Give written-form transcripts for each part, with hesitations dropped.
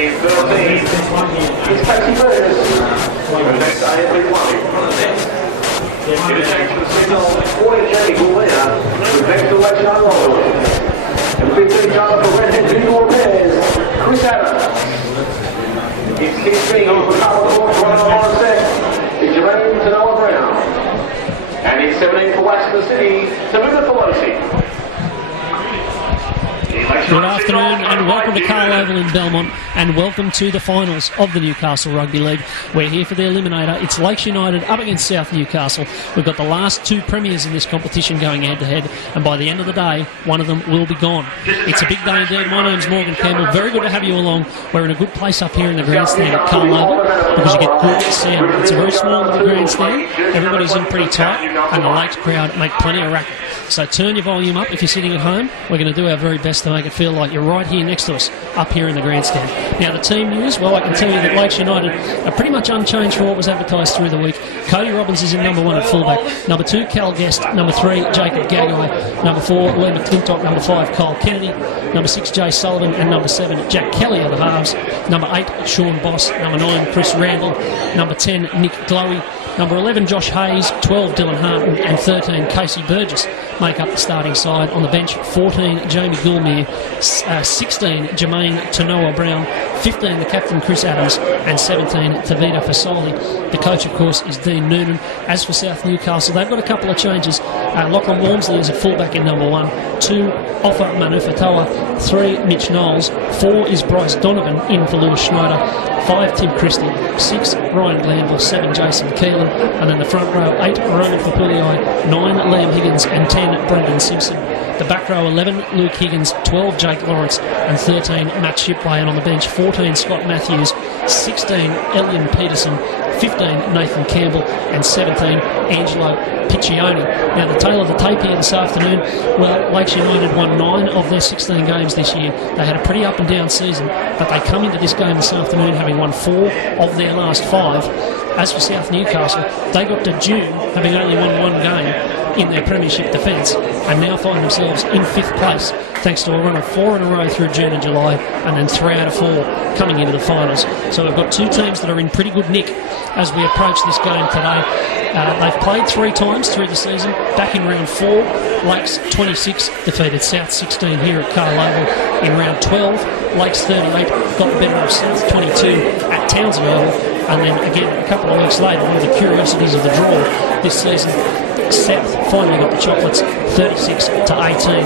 in 13 is Casey Burgess. The next AFB 1. In a change for the signal, 40 Jamie Gouldea, with next to Lex Unrolled. And 15 Charlotte for Redhead, Visual Repairs, Chris Adams. It's King over the couple of courts, right on set. It's Jermaine to Noah Brown. And it's 17 for Western City, Tamina Pelosi. Good afternoon and welcome to Carl Oval in Belmont, and welcome to the finals of the Newcastle Rugby League. We're here for the Eliminator. It's Lakes United up against South Newcastle. We've got the last two premiers in this competition going head-to-head, and by the end of the day, one of them will be gone. It's a big day indeed. My name's Morgan Campbell. Very good to have you along. We're in a good place up here in the grandstand at Carl Oval because you get good sound. It's a very small little grandstand. Everybody's in pretty tight, and the Lakes crowd make plenty of racket. So turn your volume up if you're sitting at home. We're going to do our very best to make it feel like you're right here next to us, up here in the grandstand. Now, the team news, well, I can tell you that Lakes United are pretty much unchanged from what was advertised through the week. Cody Robbins is in number 1 at fullback. Number 2, Cal Guest. Number 3, Jacob Gagai. Number 4, Lee McClintock. Number 5, Cole Kennedy. Number 6, Jay Sullivan. And number 7, Jack Kelly are the halves. Number 8, Sean Boss. Number 9, Chris Randall. Number 10, Nick Glowy. Number 11, Josh Hayes. 12, Dylan Harton. And 13, Casey Burgess make up the starting side. On the bench, 14, Jamie Goulmere. 16, Jermaine Tanoa Brown. 15, the captain, Chris Adams. And 17, Tavita Fasoli. The coach, of course, is Dean Noonan. As for South Newcastle, they've got a couple of changes. Lachlan Walmsley is a fullback in number 1. 2, Offa Manufatoa. 3, Mitch Knowles. 4 is Bryce Donovan in for Lewis Schneider. 5, Tim Christie. 6, Ryan Glanville. 7, Jason Keelan. And then the front row, 8, Ronan Papulii. 9, Liam Higgins. And 10, Brendan Simpson. The back row, 11, Luke Higgins. 12, Jake Lawrence. And 13, Matt Shipley. And on the bench, 14, Scott Matthews. 16, Elian Peterson. 15, Nathan Campbell. And 17, Angelo Piccioni. Now, the tail of the tape here this afternoon, well, Lakes United won 9 of their 16 games this year. They had a pretty up and down season, but they come into this game this afternoon having won 4 of their last 5. As for South Newcastle, they got to June having only won 1 game in their premiership defence, and now find themselves in 5th place thanks to a run of 4 in a row through June and July, and then 3 out of 4 coming into the finals. So we've got 2 teams that are in pretty good nick as we approach this game today. They've played 3 times through the season. Back in round 4, Lakes 26 defeated South 16 here at Carl Oval. In round 12, Lakes 38 got the better of South 22 at Townsend Oval. And then again, a couple of weeks later, one of the curiosities of the draw this season, South finally got the chocolates 36 to 18.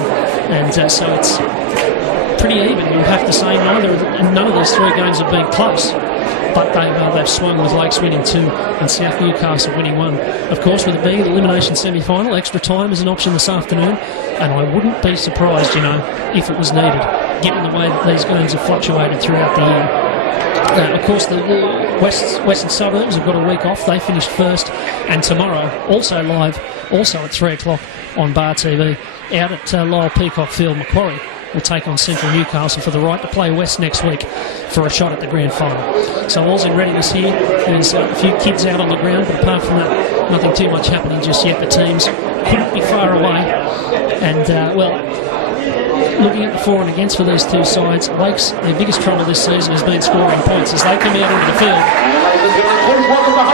And so it's pretty even, you have to say. None of these 3 games have been close. But they've swung with Lakes winning 2 and South Newcastle winning 1. Of course, with it being the elimination semi-final, extra time is an option this afternoon, and I wouldn't be surprised, if it was needed, given the way that these games have fluctuated throughout the year. Of course, the Western Suburbs have got a week off. They finished first, and tomorrow, also live, also at 3 o'clock on Bar TV, out at Lyle Peacock Field, Macquarie will take on Central Newcastle for the right to play West next week for a shot at the grand final. So all's in readiness here. There's a few kids out on the ground, but apart from that, nothing too much happening just yet. The teams couldn't be far away. And, looking at the for and against for these 2 sides, Lakes, their biggest trouble this season has been scoring points as they come out into the field.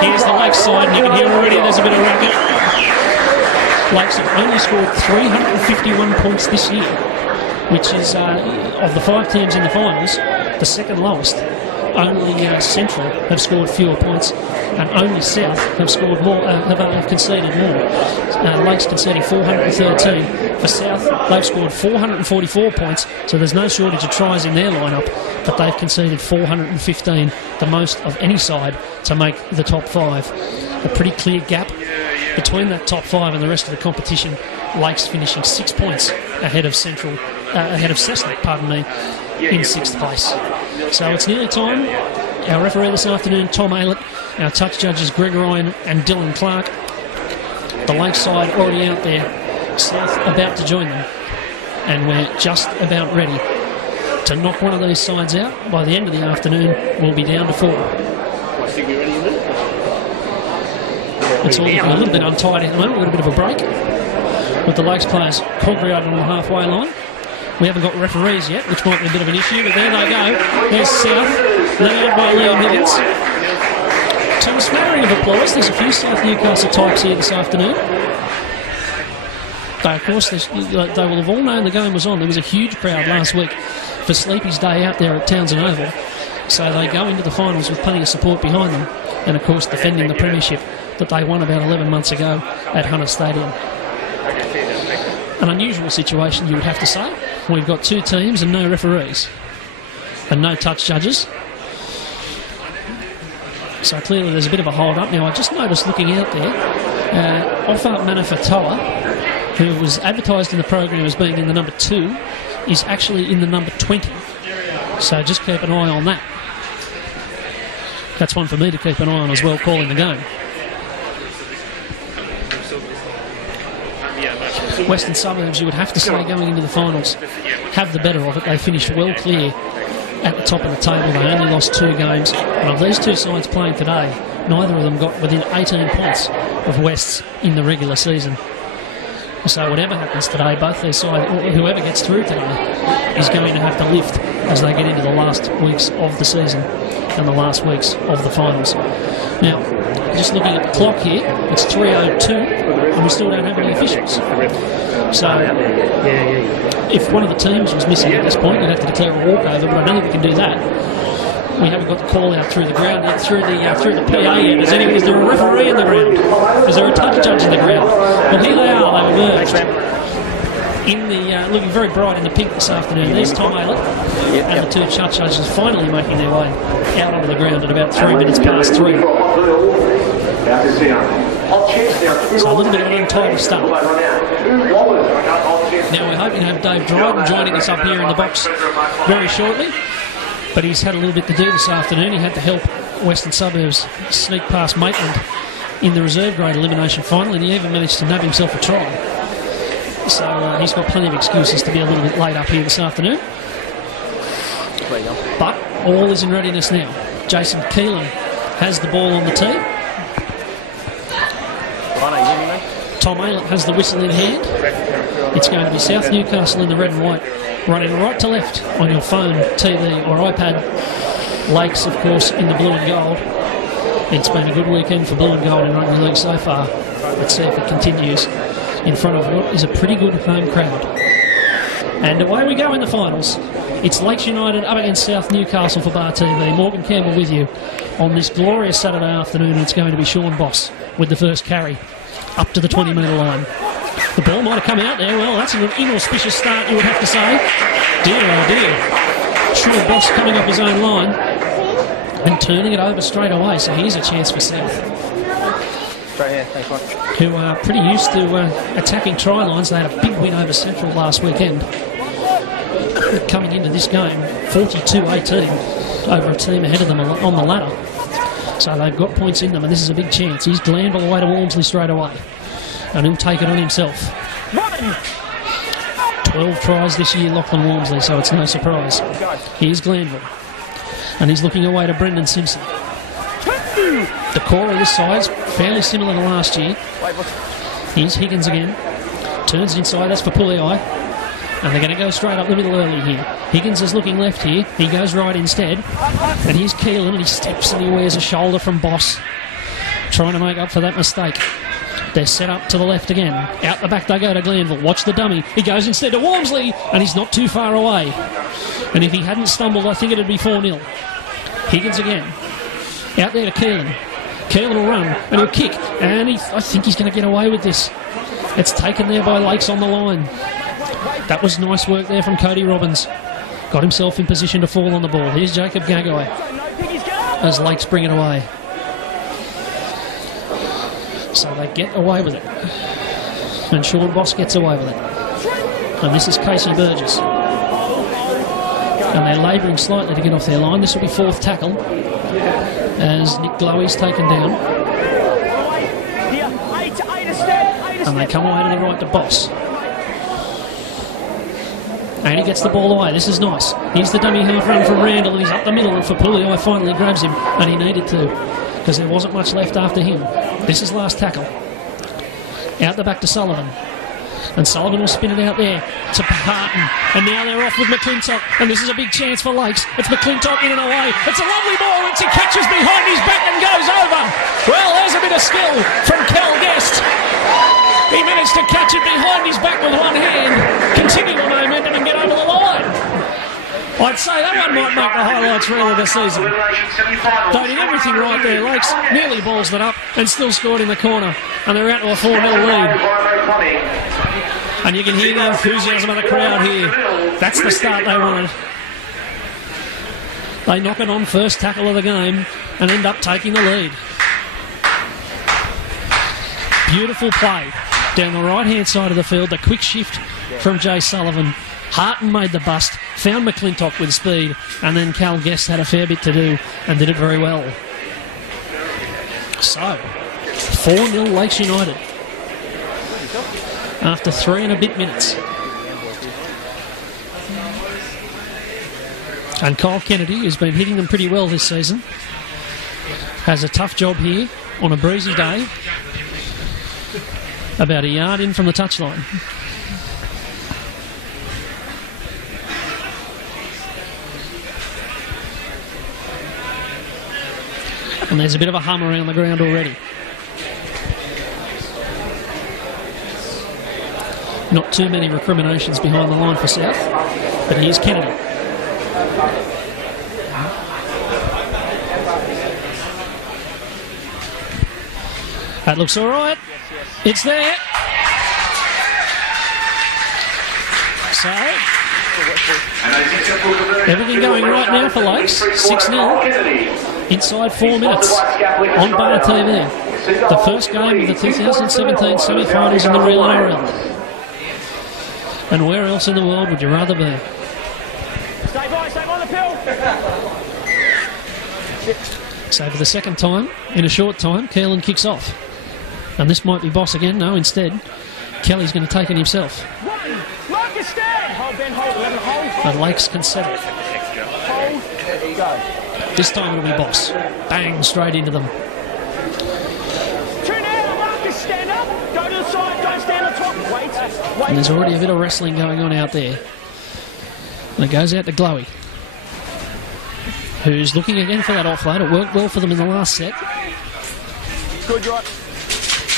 Here's the Lakes side, and you can hear already there's a bit of racket. Lakes have only scored 351 points this year, which is, of the 5 teams in the finals, the second lowest. Only Central have scored fewer points, and only South have scored more, have conceded more. Lakes conceding 413. For South, they've scored 444 points, so there's no shortage of tries in their lineup, but they've conceded 415, the most of any side to make the top 5. A pretty clear gap between that top 5 and the rest of the competition. Lakes finishing 6 points ahead of Central, ahead of Cessna, in 6th place. So it's nearly time. Our referee this afternoon, Tom Aylett. Our touch judges, Greg Ryan and Dylan Clark. The Lakes side already out there. South about to join them. And we're just about ready to knock one of these sides out. By the end of the afternoon, we'll be down to 4. It's all looking a little bit untidy at the moment. We've got a bit of a break with the Lakes players congregated on the halfway line. We haven't got referees yet, which might be a bit of an issue, but there they go. There's South, led out by Liam Higgins. To a smattering of applause. There's a few South Newcastle types here this afternoon. Though, of course, they will have all known the game was on. There was a huge crowd last week for Sleepy's Day out there at Townsend Oval. So they go into the finals with plenty of support behind them. And, of course, defending the premiership that they won about 11 months ago at Hunter Stadium. An unusual situation, you would have to say. We've got 2 teams and no referees. And no touch judges. So clearly there's a bit of a hold-up. Now, I just noticed looking out there, Offa Manafatoa, who was advertised in the program as being in the number 2, is actually in the number 20. So just keep an eye on that. That's one for me to keep an eye on as well, calling the game. Western Suburbs, you would have to say, going into the finals, have the better of it. They finished well clear at the top of the table. They only lost 2 games. And of these 2 sides playing today, neither of them got within 18 points of Wests in the regular season. So whatever happens today, both their side, or whoever gets through today, is going to have to lift as they get into the last weeks of the season and the last weeks of the finals. Now, just looking at the clock here, it's 3:02 and we still don't have any officials. So if one of the teams was missing at this point, you'd have to declare a walkover, but I don't think we can do that. We haven't got the call out through the ground yet, through the PA yet. Is there a referee in the ground? Is there a touch judge in the ground? Well, here they are. They were merged. In the looking very bright in the pink this afternoon. There's Tom Aylett and the 2 touch judges finally making their way out onto the ground at about 3 minutes past 3. So a little bit of an untidy start. Now we're hoping to have Dave Dryden joining us up here in the box very shortly. But he's had a little bit to do this afternoon. He had to help Western Suburbs sneak past Maitland in the reserve grade elimination final, and he even managed to nab himself a try. So he's got plenty of excuses to be a little bit late up here this afternoon. But all is in readiness now. Jason Keelan has the ball on the tee. Tom Aylett has the whistle in hand. It's going to be South Newcastle in the red and white, running right to left on your phone, TV or iPad. Lakes, of course, in the blue and gold. It's been a good weekend for blue and gold in rugby league so far. Let's see if it continues in front of what is a pretty good home crowd. And away we go in the finals. It's Lakes United up against South Newcastle for Bar TV. Morgan Campbell with you on this glorious Saturday afternoon. It's going to be Sean Boss with the first carry up to the 20-metre line. The ball might have come out there. Well, that's an inauspicious start, you would have to say. Dear, oh dear. Sean Boss coming off his own line and turning it over straight away. So here's a chance for South. Straight here, thanks, mate. Who are pretty used to attacking try lines. They had a big win over Central last weekend. Coming into this game, 42-18 over a team ahead of them on the ladder. So they've got points in them, and this is a big chance. He's Glanville away to Walmsley straight away. And he'll take it on himself. 12 tries this year, Lachlan Walmsley, so it's no surprise. Here's Glanville. And he's looking away to Brendan Simpson. The core of this side is fairly similar to last year. Here's Higgins again. Turns inside, that's for Pulley-Eye. And they're going to go straight up the middle early here. Higgins is looking left here. He goes right instead. And here's Keelan, and he steps and he wears a shoulder from Boss. Trying to make up for that mistake. They're set up to the left again. Out the back they go to Glanville. Watch the dummy. He goes instead to Walmsley, and he's not too far away. And if he hadn't stumbled, I think it'd be 4-0. Higgins again. Out there to Keelan. Keelan will run, and he'll kick. And I think he's going to get away with this. It's taken there by Lakes on the line. That was nice work there from Cody Robbins. Got himself in position to fall on the ball. Here's Jacob Gagai as Lakes bring it away. So they get away with it. And Sean Boss gets away with it. And this is Casey Burgess. And they're labouring slightly to get off their line. This will be 4th tackle as Nick Glowey's taken down. And they come away to the right to Boss. And he gets the ball away. This is nice. Here's the dummy half run from Randall, and he's up the middle, and Fapuli finally grabs him, and he needed to, because there wasn't much left after him. This is last tackle. Out the back to Sullivan. And Sullivan will spin it out there to Harton. And now they're off with McClintock. And this is a big chance for Lakes. It's McClintock in and away. It's a lovely ball which he catches behind his back and goes over. Well, there's a bit of skill from Cal Guest. He managed to catch it behind his back with one hand, continue the momentum and get over the line. I'd say that one might make the highlights reel of the season. They did everything right there. Lakes nearly balls it up and still scored in the corner. And they're out to a 4-0 lead. And you can hear the enthusiasm of the crowd here. That's the start they wanted. They knock it on first tackle of the game and end up taking the lead. Beautiful play down the right-hand side of the field. The quick shift from Jay Sullivan. Harton made the bust, found McClintock with speed, and then Cal Guest had a fair bit to do and did it very well. So, 4-0 Lakes United after 3 and a bit minutes. And Kyle Kennedy, who's been hitting them pretty well this season, has a tough job here on a breezy day, about a yard in from the touchline. And there's a bit of a hum around the ground already. Not too many recriminations behind the line for South, but here's Kennedy. That looks all right. It's there. So, everything going right now for Lakes. 6-0. Inside 4 minutes on Bar TV. The first game of the 2017 semi-finals in the Real NRL. And where else in the world would you rather be? Stay by the pill. So for the second time in a short time, Keelan kicks off. And this might be Boss again. No, instead, Kelly's going to take it himself. Marcus, stand. Hold, Ben, hold. But Lakes can settle. Hold, go. This time it'll be Boss. Bang, straight into them. 2 now, Marcus, stand up. Go to the side, don't stand on top. Wait. And there's already a bit of wrestling going on out there. And it goes out to Glowy, who's looking again for that offload. It worked well for them in the last set. Good, right.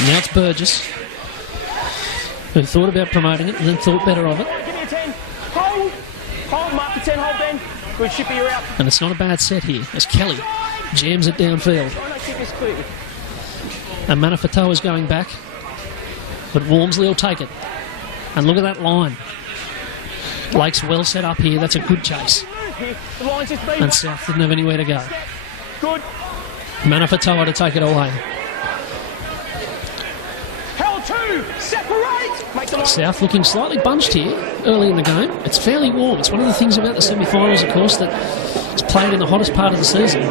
Now it's Burgess, who thought about promoting it and then thought better of it. Give me a 10. Hold. Hold, mark the 10, hold, Ben. Good, Shippy, you're out. And it's not a bad set here as Kelly jams it downfield. And Manafatoa's going back, but Walmsley will take it. And look at that line. Lake's well set up here. That's a good chase. And South didn't have anywhere to go. Good. Manafatoa to take it away. Held 2. Separate. Make the line. South looking slightly bunched here early in the game. It's fairly warm. It's one of the things about the semi-finals, of course, that it's played in the hottest part of the season.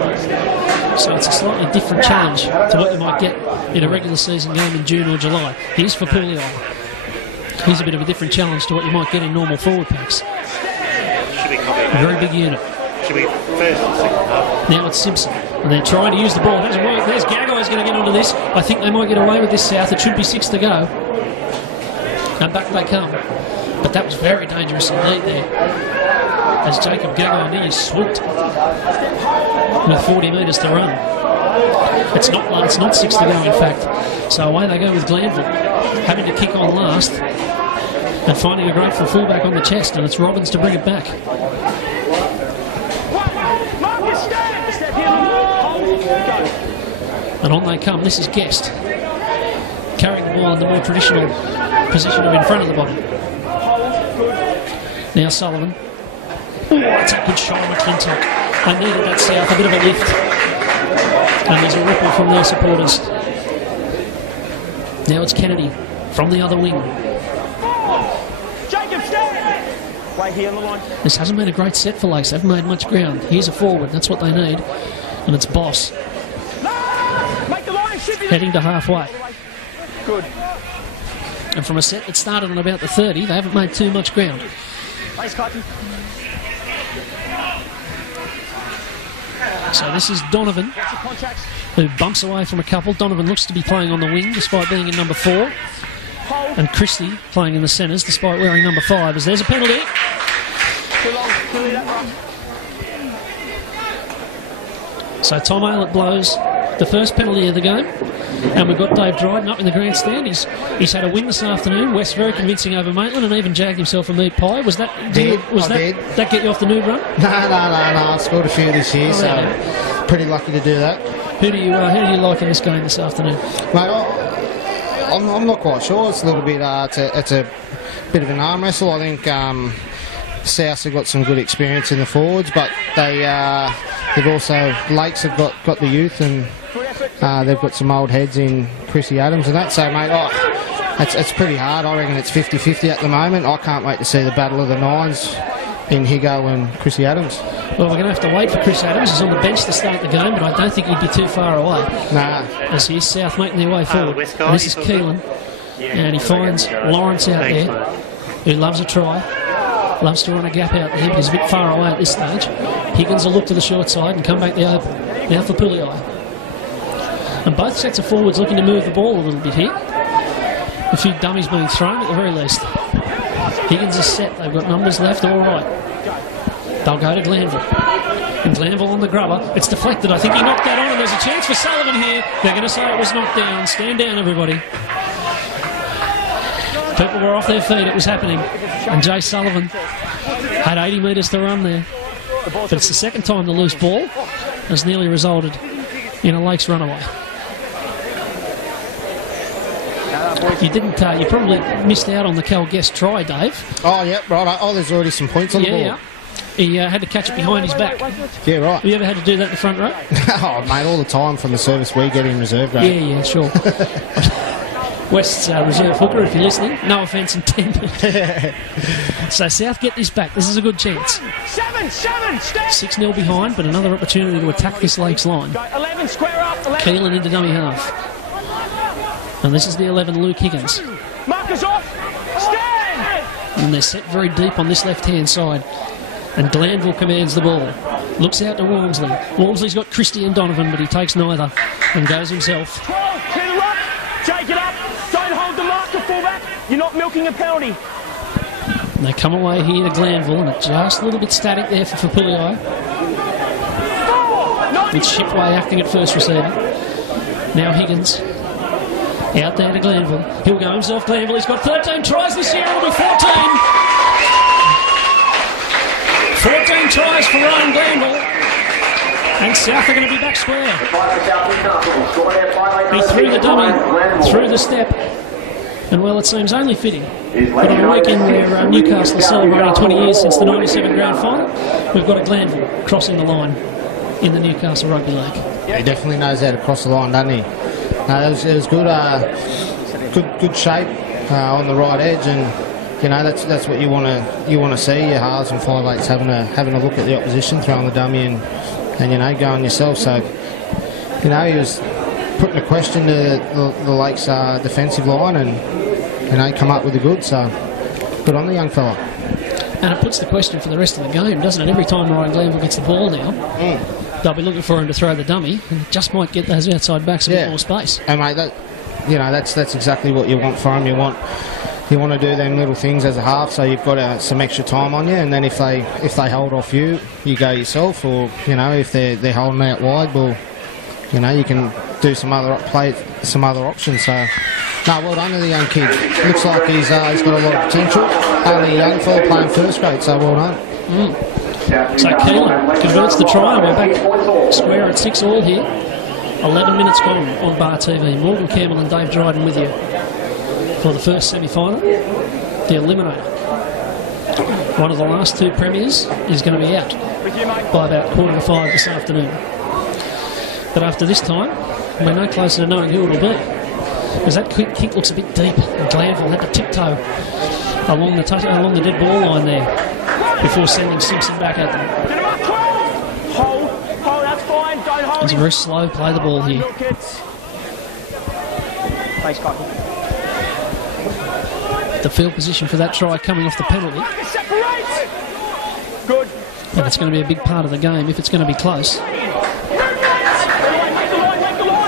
So it's a slightly different challenge to what you might get in a regular season game in June or July. Here's for Pulio. Here's a bit of a different challenge to what you might get in normal forward packs. Very big unit. Should be first or second half. Now it's Simpson. And they're trying to use the ball. It doesn't work. There's Gago's going to get onto this. I think they might get away with this, South. It should be 6 to go. And back they come. But that was very dangerous indeed there, as Jacob Gago nearly swooped with 40 metres to run. It's not 6 to go, in fact. So away they go with Glanville, having to kick on last and finding a grateful fullback on the chest, and it's Robbins to bring it back. And on they come. This is Guest, carrying the ball in the more traditional position of in front of the body. Now Sullivan. Oh, that's a good shot on McClintock. They needed that, South, a bit of a lift. And there's a ripple from their supporters. Now it's Kennedy from the other wing. Jacob, stand. Wait here on the line. This hasn't been a great set for Lakes. They haven't made much ground. Here's a forward. That's what they need. And it's Boss. Make the line, heading to halfway. Good. And from a set that started on about the 30, they haven't made too much ground. Thanks, Cotton. So this is Donovan, who bumps away from a couple. Donovan looks to be playing on the wing despite being in number 4. Hold. and Christie playing in the centres despite wearing number 5 as there's a penalty. Too long. Kill that run. So Tom Aylett blows the first penalty of the game, and we've got Dave Dryden up in the grandstand. He's had a win this afternoon. West very convincing over Maitland, and even jagged himself a meat pie. Was that that get you off the nude run? No. I scored a few this year, so pretty lucky to do that. Who do you like in this game this afternoon? Mate, I'm not quite sure. It's a little bit. It's a bit of an arm wrestle. I think South have got some good experience in the forwards, but they've also Lakes have got the youth, and they've got some old heads in Chrissy Adams and that. So, mate, it's pretty hard. I reckon it's 50-50 at the moment. I can't wait to see the battle of the nines in Higo and Chrissy Adams. Well, we're going to have to wait for Chris Adams. He's on the bench to start the game, but I don't think he'd be too far away. Nah. As here's South making their way forward. And this is Keelan, and he finds Lawrence out there, who loves a try. Loves to run a gap out there, but he's a bit far away at this stage. Higgins will look to the short side and come back the open. Now for Pulliai. And both sets of forwards looking to move the ball a little bit here. A few dummies being thrown at the very least. Higgins is set. They've got numbers left, all right. They'll go to Glanville. And Glanville on the grubber. It's deflected. I think he knocked that on, and there's a chance for Sullivan here. They're going to say it was knocked down. Stand down, everybody. People were off their feet. It was happening. And Jay Sullivan had 80 metres to run there. But it's the second time the loose ball has nearly resulted in a Lakes runaway. You probably missed out on the Cal Guest try, Dave. Oh, yeah, right. Oh, there's already some points on the board. Yeah. He had to catch it behind his back. Yeah, right. Have you ever had to do that in the front row? Oh, mate, all the time from the service we get in reserve grade. Yeah, sure. West's reserve hooker, if you're listening. No offence intended. So South get this back. This is a good chance. 6-0 behind, but another opportunity to attack this Lakes line. 11, square up. 11. Keelan into dummy half. And this is the 11, Luke Higgins. Markers off. Stand. And they're set very deep on this left-hand side. And Glanville commands the ball. Looks out to Walmsley. Walmsley's got Christie and Donovan, but he takes neither and goes himself. 12, clear the ruck. Take it up. Don't hold the marker, fullback. You're not milking a penalty. And they come away here to Glanville, and it's just a little bit static there for Pulliai. With Shipway acting at first receiver. Now Higgins. Out there to Glanville. He'll go himself, Glanville. He's got 13 tries this year. It'll be 14. 14 tries for Ryan Glanville. And South are going to be back square. He threw the dummy, through the step. And, well, it seems only fitting that on a weekend where Newcastle are celebrating 20 years since the 97 grand final, we've got a Glanville crossing the line in the Newcastle Rugby League. He definitely knows how to cross the line, doesn't he? It was good, good shape on the right edge, and you know that's what you want to see. Your halves and 5/8s having a look at the opposition, throwing the dummy and going yourself. So he was putting a question to the Lakes defensive line, and come up with the goods. So good on the young fella. And it puts the question for the rest of the game, doesn't it? Every time Ryan Glanville gets the ball now. They'll be looking for him to throw the dummy, and just might get those outside backs a bit more space. And mate, that's exactly what you want for him. You want to do them little things as a half, so you've got some extra time on you. And then if they hold off you go yourself, or if they're holding out wide, well, you can do some other options. So, well done to the young kid. Looks like he's got a lot of potential. Only a young fella playing first grade, so well done. So Keelan converts the try, and we're back square at 6-all here. 11 minutes gone on Bar TV. Morgan Campbell and Dave Dryden with you for the first semi-final, the Eliminator. One of the last two premiers is going to be out by about 4:45 this afternoon. But after this time, we're no closer to knowing who it'll be, because that quick kick looks a bit deep, and Glanville had to tiptoe along the dead ball line there before sending Simpson back at them. Hold, that's fine. Don't hold. It's a very slow play the ball here. Thanks, Cocky. The field position for that try coming off the penalty. Good. And it's going to be a big part of the game if it's going to be close.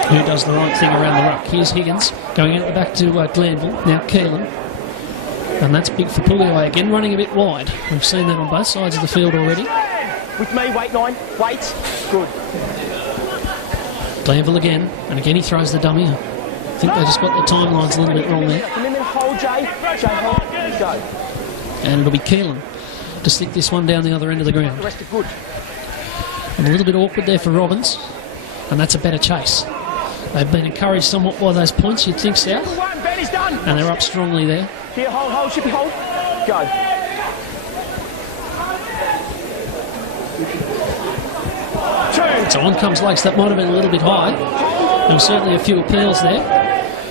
Who does the right thing around the ruck? Here's Higgins going out the back to Glanville. Now Keelan. And that's big for Pugliaway again, running a bit wide. We've seen that on both sides of the field already. With me, wait 9, wait. Good. Glanville again, and again he throws the dummy. I think they just got the timelines a little bit wrong there. Come in, hold Jay. Jay, hold. Go. And it'll be Keelan to stick this one down the other end of the ground. The rest are good. And a little bit awkward there for Robbins, and that's a better chase. They've been encouraged somewhat by those points, you'd think, South. Ben is done. And they're up strongly there. Here, hold, Shippy, hold. Go. Turn. So on comes Lakes. That might have been a little bit high. There were certainly a few appeals there.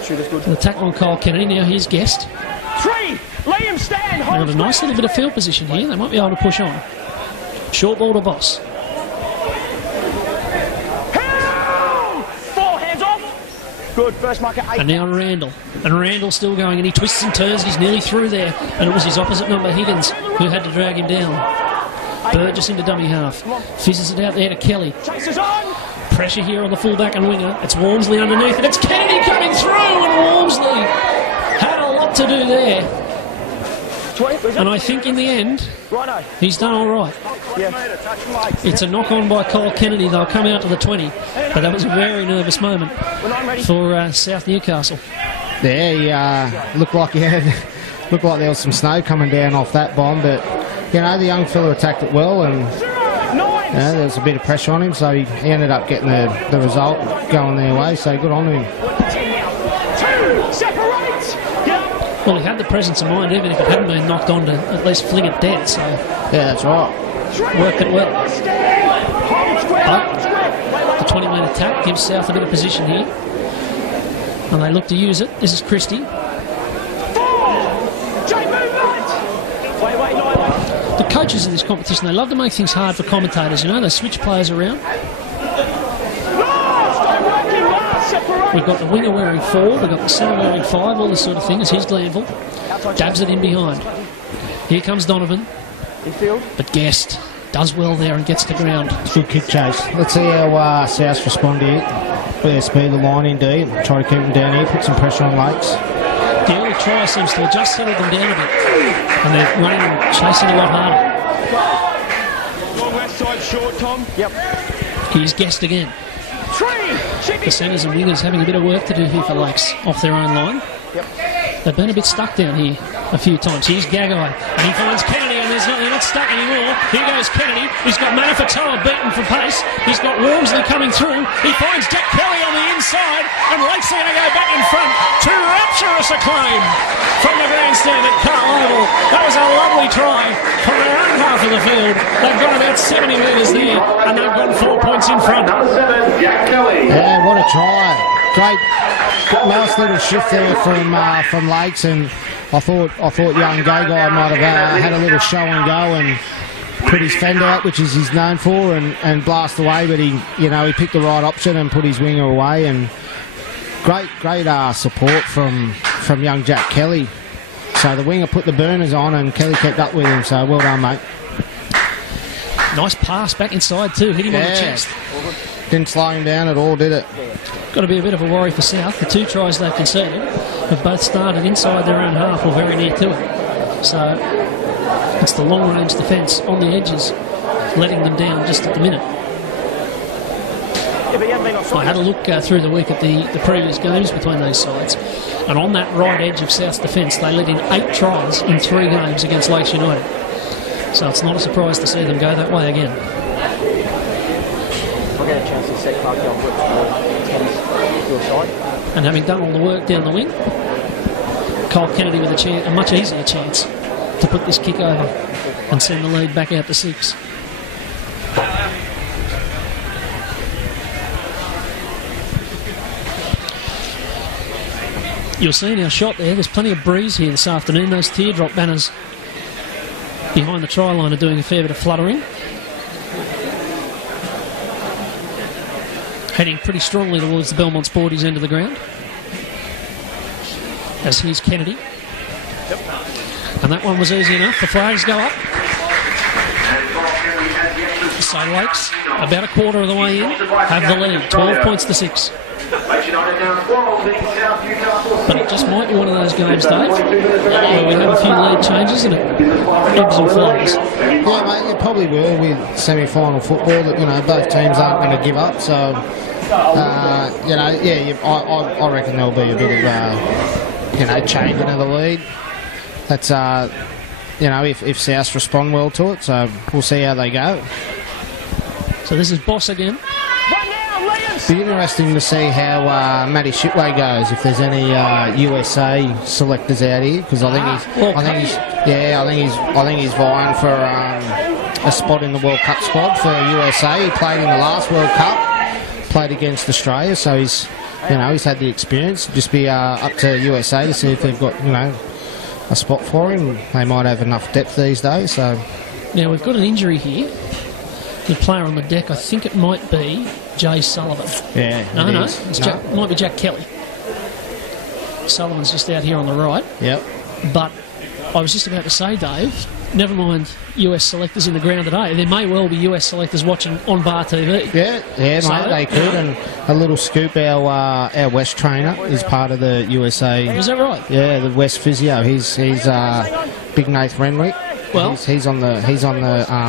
Shooter's good. The tackle on Kyle Kennedy. Now here's Guest. 3. Liam, stand. They've Hold. got a nice little bit of field position here. They might be able to push on. Short ball to Boss. Hell! 4 hands off. Good. First marker 8. And now Randall. And Randall's still going, and he twists and turns. He's nearly through there. And it was his opposite number, Higgins, who had to drag him down. Burgess into dummy half. Fizzes it out there to Kelly. Chasers on. Pressure here on the fullback and winger. It's Walmsley underneath, and it's Kennedy coming through, and Walmsley had a lot to do there. 20. And I think in the end, Righto. he's done all right. Yeah. It's a knock-on by Kyle Kennedy. They'll come out to the 20. But that was a very nervous moment When I'm ready. for South Newcastle. There, he looked like there was some snow coming down off that bomb, but you know the young fella attacked it well, and 9. there was a bit of pressure on him, so he ended up getting the result going their way. So good on him. 2. Separate. Yeah. Well, he had the presence of mind, even if it hadn't been knocked on, to at least fling it dead. So Yeah, that's right. worked it well. Hold square. But Hold square. Wait, the 20-man attack gives South a bit of position here. And they look to use it. This is Christie. 4. Jay, move it. Wait, 9. The coaches in this competition, they love to make things hard for commentators, you know. They switch players around. We've got the winger wearing 4, we've got the centre wearing 5, all this sort of thing. As here's Glanville. Dabs it in behind. Here comes Donovan. Infield. But Guest does well there and gets to ground. Good kick chase. Let's see how South respond here. Better speed the line in D. Try to keep them down here. Put some pressure on Lakes. The early try seems to have just settled them down a bit. And they're running and chasing a lot harder. Long left side short, Tom. Yep. Here's Guest again. 3. The centres and wingers having a bit of work to do here for Lakes off their own line. Yep. They've been a bit stuck down here a few times. Here's Gagai, and he finds Kennedy, and they're not stuck anymore. Here goes Kennedy. He's got Manafatoa beaten for pace. He's got Walmsley coming through. He finds Jack Kelly on the inside, and Lakes are going to go back in front to rapturous acclaim from the grandstand at Carl Oval. That was a lovely try from their own half of the field. They've got about 70 metres there, and they've got 4 points in front. Number 7, Jack Kelly. Yeah, what a try. Great, nice little shift there from Lakes, and I thought young Gagai might have had a little show and go and put his fend out, which is he's known for, and blast away. But he picked the right option and put his winger away. And great support from young Jack Kelly. So the winger put the burners on, and Kelly kept up with him. So well done, mate. Nice pass back inside too. Hit him on the chest. Didn't slow him down at all, did it? Got to be a bit of a worry for South. The 2 tries they've conceded have both started inside their own half or very near to it. So it's the long-range defence on the edges, letting them down just at the minute. Yeah, but you haven't been offside. I had a look through the week at the previous games between those sides, and on that right edge of South's defence, they let in 8 tries in 3 games against Lakes United. So it's not a surprise to see them go that way again. I'll get a chance to set Clark on work to your side. And having done all the work down the wing, Kyle Kennedy with a much easier chance to put this kick over and send the lead back out to 6. You'll see in our shot there's plenty of breeze here this afternoon. Those teardrop banners behind the try line are doing a fair bit of fluttering. Heading pretty strongly towards the Belmont Sporties end of the ground. As here's Kennedy. Yep. And that one was easy enough. The flags go up. So Lakes about a quarter of the way in, have the lead, 12 points to 6. But it just might be one of those games, Dave, where we have a few lead changes and it ebbs and flows. Yeah, mate, it probably will with semi-final football. That both teams aren't going to give up. So, I reckon there'll be a bit of changing of the lead. That's if South respond well to it. So we'll see how they go. So this is Boss again. Be interesting to see how Matty Shipway goes. If there's any USA selectors out here, because I think he's vying for a spot in the World Cup squad for USA. He played in the last World Cup, played against Australia, so he's had the experience. Just be up to USA to see if they've got a spot for him. They might have enough depth these days. So now we've got an injury here. The player on the deck, I think it might be Jay Sullivan. Yeah. No, it might be Jack Kelly. Sullivan's just out here on the right. Yep. But I was just about to say, Dave, never mind US selectors in the ground today. There may well be US selectors watching on Bar TV. Yeah, mate, they could. And a little scoop, our West trainer is part of the USA. Is that right? Yeah, the West physio. He's Big Nath Renwick. Well, he's on the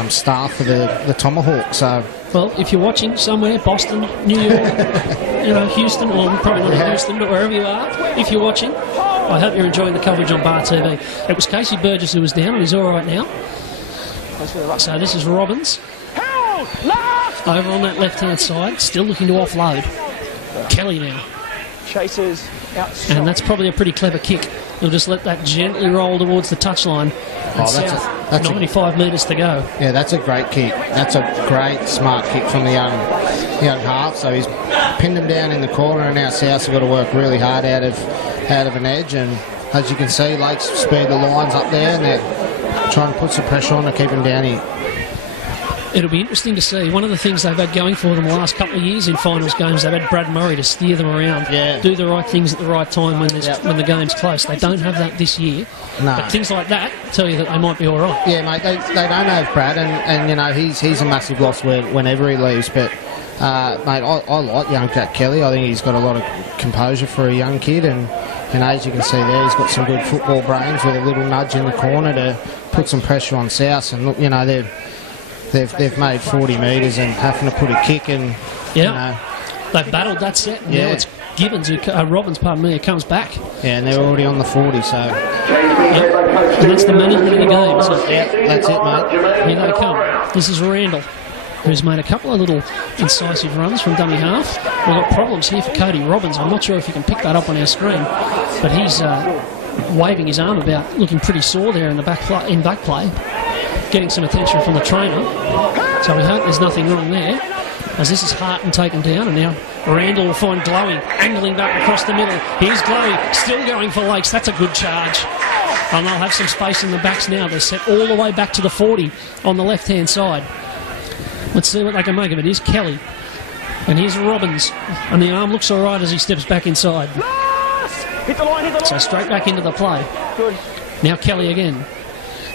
staff for the Tomahawk. So, well, if you're watching somewhere, Boston, New York, Houston, or probably not Houston, but wherever you are, if you're watching, I hope you're enjoying the coverage on Bar TV. It was Casey Burgess who was down, and he's all right now. So this is Robbins over on that left-hand side, still looking to offload. Kelly now. Chases out. And that's probably a pretty clever kick. He'll just let that gently roll towards the touchline. That's 95 metres to go. Yeah, that's a great kick. That's a great, smart kick from the young half. So he's pinned him down in the corner, and now South's got to work really hard out of an edge. And as you can see, Lakes speed the lines up there, and they're trying to put some pressure on to keep him down here. It'll be interesting to see. One of the things they've had going for them the last couple of years in finals games, they've had Brad Murray to steer them around, do the right things at the right time when the game's close. They don't have that this year. No. But things like that tell you that they might be all right. Yeah, mate, they don't have Brad, and he's a massive loss whenever he leaves. But, mate, I like young Jack Kelly. I think he's got a lot of composure for a young kid, and as you can see there, he's got some good football brains with a little nudge in the corner to put some pressure on South. And look, They've made 40 metres and having to put a kick in. They've battled that set. Now it's Gibbons, Robbins, who comes back. Yeah, and they're already on the 40, so. And that's the management of the game, isn't it? Yeah, that's it, mate. Here they come. This is Randall, who's made a couple of little incisive runs from dummy half. We've got problems here for Cody Robbins. I'm not sure if you can pick that up on our screen, but he's waving his arm about, looking pretty sore there in the back play. Getting some attention from the trainer. So we hope there's nothing wrong there, as this is Harton taken down, and now Randall will find Glowy angling back across the middle. Here's Glowy still going for Lakes. That's a good charge. And they'll have some space in the backs now. They're set all the way back to the 40 on the left-hand side. Let's see what they can make of it. Here's Kelly. And here's Robbins. And the arm looks all right as he steps back inside. Hit the line. So straight back into the play. Good. Now Kelly again.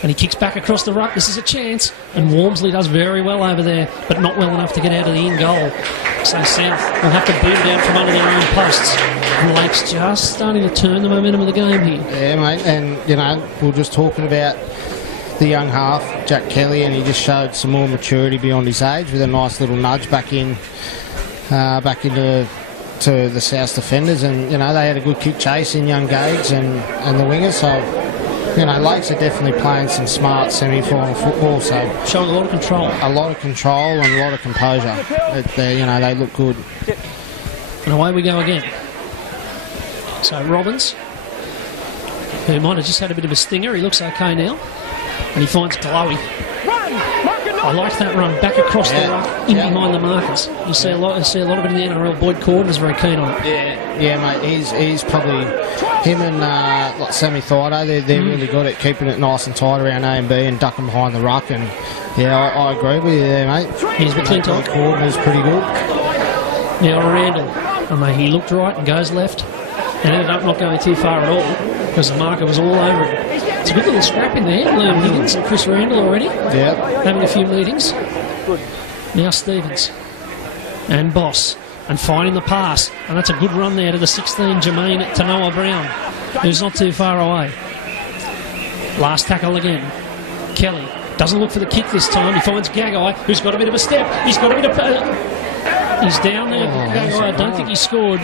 And he kicks back across the ruck. This is a chance. And Walmsley does very well over there, but not well enough to get out of the in-goal. So South will have to boot it out from under their own posts. And Lake's just starting to turn the momentum of the game here. Yeah, mate. And, we were just talking about the young half, Jack Kelly, and he just showed some more maturity beyond his age with a nice little nudge back into the South defenders. And, they had a good kick chase in young Gage and the wingers. So, Lakes are definitely playing some smart semi-final football, so showing a lot of control. A lot of control and a lot of composure. They look good. And away we go again. So Robbins, who might have just had a bit of a stinger, he looks okay now. And he finds Glowy. I like that run back across the ruck, in behind the markers. You see a lot of it in the NRL. Boyd Corden is very keen on it. Yeah, mate. He's probably him and Sammy Thido. They're really good at keeping it nice and tight around A and B and ducking behind the ruck. And I agree with you there, mate. Here's McClintock. Corden is pretty good. Now Randall, he looked right and goes left, and ended up not going too far at all because the marker was all over it. It's a good little scrap in there. Liam Higgins and Chris Randall already. Yeah. Having a few meetings. Good. Now Stevens and Boss and finding the pass, and that's a good run there to the 16 Jermaine to Noah Brown, who's not too far away. Last tackle again. Kelly doesn't look for the kick this time. He finds Gagai, who's got a bit of a step. He's got a bit of he's down there. Gagai, I don't think he scored.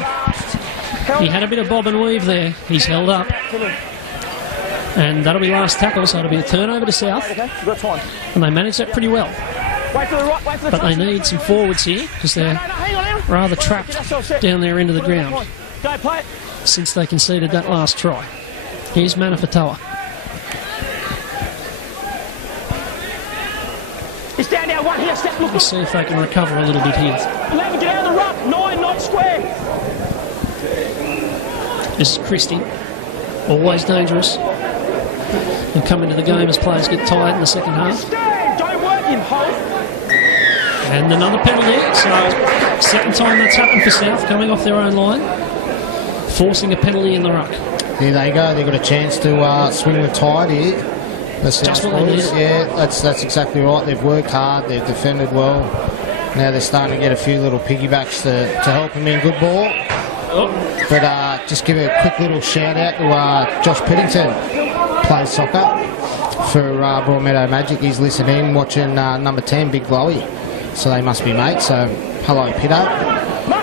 He had a bit of bob and weave there. He's held up. And that'll be last tackle, so it'll be a turnover to South. And they managed that pretty well. But they need some forwards here because they're rather trapped down their end of the ground since they conceded that last try. Here's Manafatoa. He's down there, one here, step, look. We'll see if they can recover a little bit here. 11, get out of the ruck, 9, not square. This is Christie, always dangerous. And come into the game as players get tired in the second half. Don't work him, hold. And another penalty, so second time that's happened for South, coming off their own line, forcing a penalty in the ruck. There they go, they've got a chance to swing the tide here. Just what they needed. Yeah, that's exactly right. They've worked hard, they've defended well. Now they're starting to get a few little piggybacks to help them in good ball. Oh. But just give a quick little shout out to Josh Piddington, plays soccer for Broadmeadow Magic. He's listening, watching number 10, Big Glowy. So they must be mates. So hello, Piddo.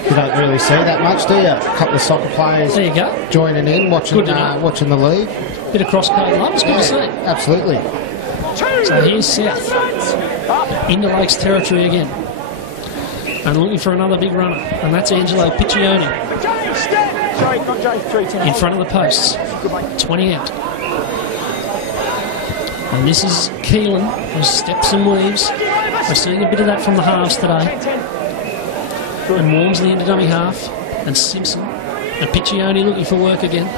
You don't really see that much, do you? A couple of soccer players there you go. Joining in, watching the league. Bit of cross-code love, it's good to see. Absolutely. So here's South into Lakes territory again. And looking for another big runner. And that's Angelo Piccioni. In front of the posts. 20 out. And this is Keelan, who steps and weaves. We're seeing a bit of that from the halves today. And Walmsley into dummy half. And Simpson. And Piccioni looking for work again.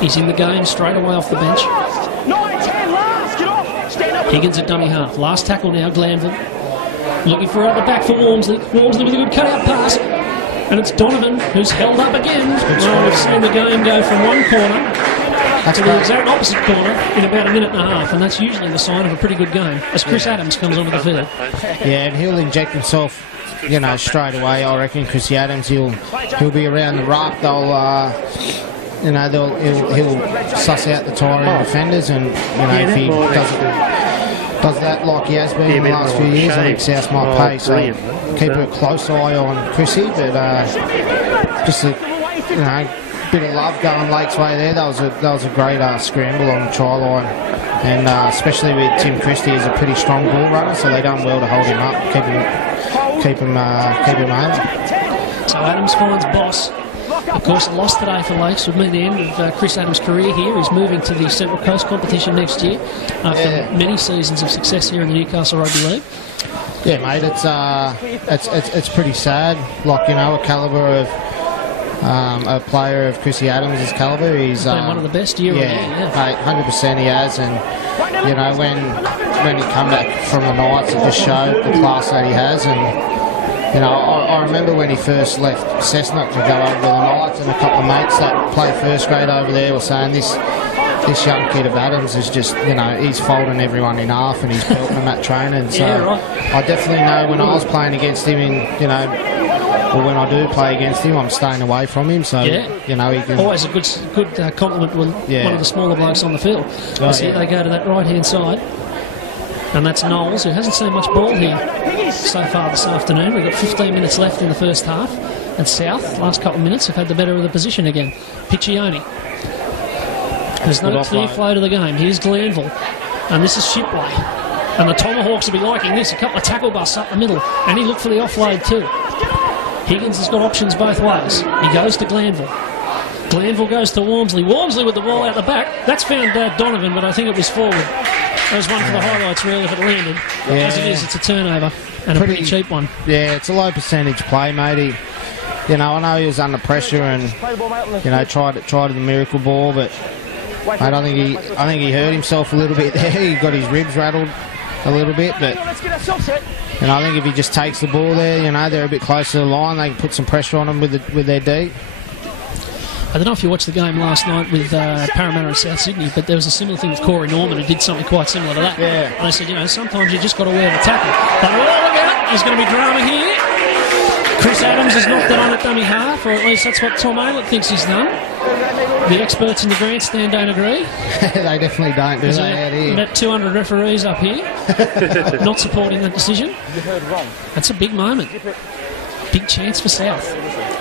He's in the game straight away off the bench. 9, 10, last, get off. Stand up. Higgins at dummy half. Last tackle now, Glanville. Looking for at the back for Walmsley. Walmsley with a good cut-out pass. And it's Donovan who's held up again. Well, we've seen the game go from one corner to the exact opposite corner in about a minute and a half, and that's usually the sign of a pretty good game as Chris Adams comes onto the field. Yeah, and he'll inject himself, straight away. I reckon Chrissy Adams, he'll be around the ruck. He'll suss out the tiring defenders, and if he does that like he has been in the last few years, I think South might pay. So keep a close eye on Chrissy, but just a bit of love going Lake's way there. That was a great scramble on the try line, and especially with Tim Christie as a pretty strong ball runner, so they done well to hold him up, keep him home. So Adams finds Boss. Of course, a loss today for Lakes would mean the end of Chris Adams' career here. He's moving to the Central Coast competition next year after many seasons of success here in the Newcastle Rugby League. Yeah, mate, it's pretty sad. Like, a calibre of a player of Chrissy Adams' calibre. He's been one of the best year. Yeah, 100% he has. And when he come back from the Knights, it just showed the class that he has. And I remember when he first left Cessnock to go over to the Knights, and a couple of mates that play first grade over there were saying this young kid of Adams is just, he's folding everyone in half and he's pelting them at training. So I definitely know when I was playing against him or when I do play against him, I'm staying away from him. So, he can... Always a good compliment with one of the smaller blokes on the field. They go to that right-hand side. And that's Knowles, who hasn't seen much ball here so far this afternoon. We've got 15 minutes left in the first half. And South, last couple of minutes, have had the better of the position again. Piccioni. There's no clear flow to the game. Here's Glanville. And this is Shipley. And the Tomahawks will be liking this. A couple of tackle busts up the middle. And he looked for the offload too. Higgins has got options both ways. He goes to Glanville. Glanville goes to Walmsley. Walmsley with the ball out the back. That's found Donovan, but I think it was forward. That was one for the highlights reel if it landed. As it is, it's a turnover and a pretty cheap one. Yeah, it's a low percentage play, mate. I know he was under pressure and tried the miracle ball, but mate, I think he hurt himself a little bit there. He got his ribs rattled a little bit, but I think if he just takes the ball there, they're a bit closer to the line. They can put some pressure on him with their D. I don't know if you watched the game last night with Parramatta and South Sydney, but there was a similar thing with Corey Norman who did something quite similar to that. Yeah. And they said, sometimes you just got to wear the tackle. But look out! There's going to be drama here. Chris Adams has knocked it on at dummy half, or at least that's what Tom Aylett thinks he's done. The experts in the grandstand don't agree. They definitely don't, do There's they, out here? about 200 referees up here not supporting that decision. You heard wrong. That's a big moment. Big chance for South.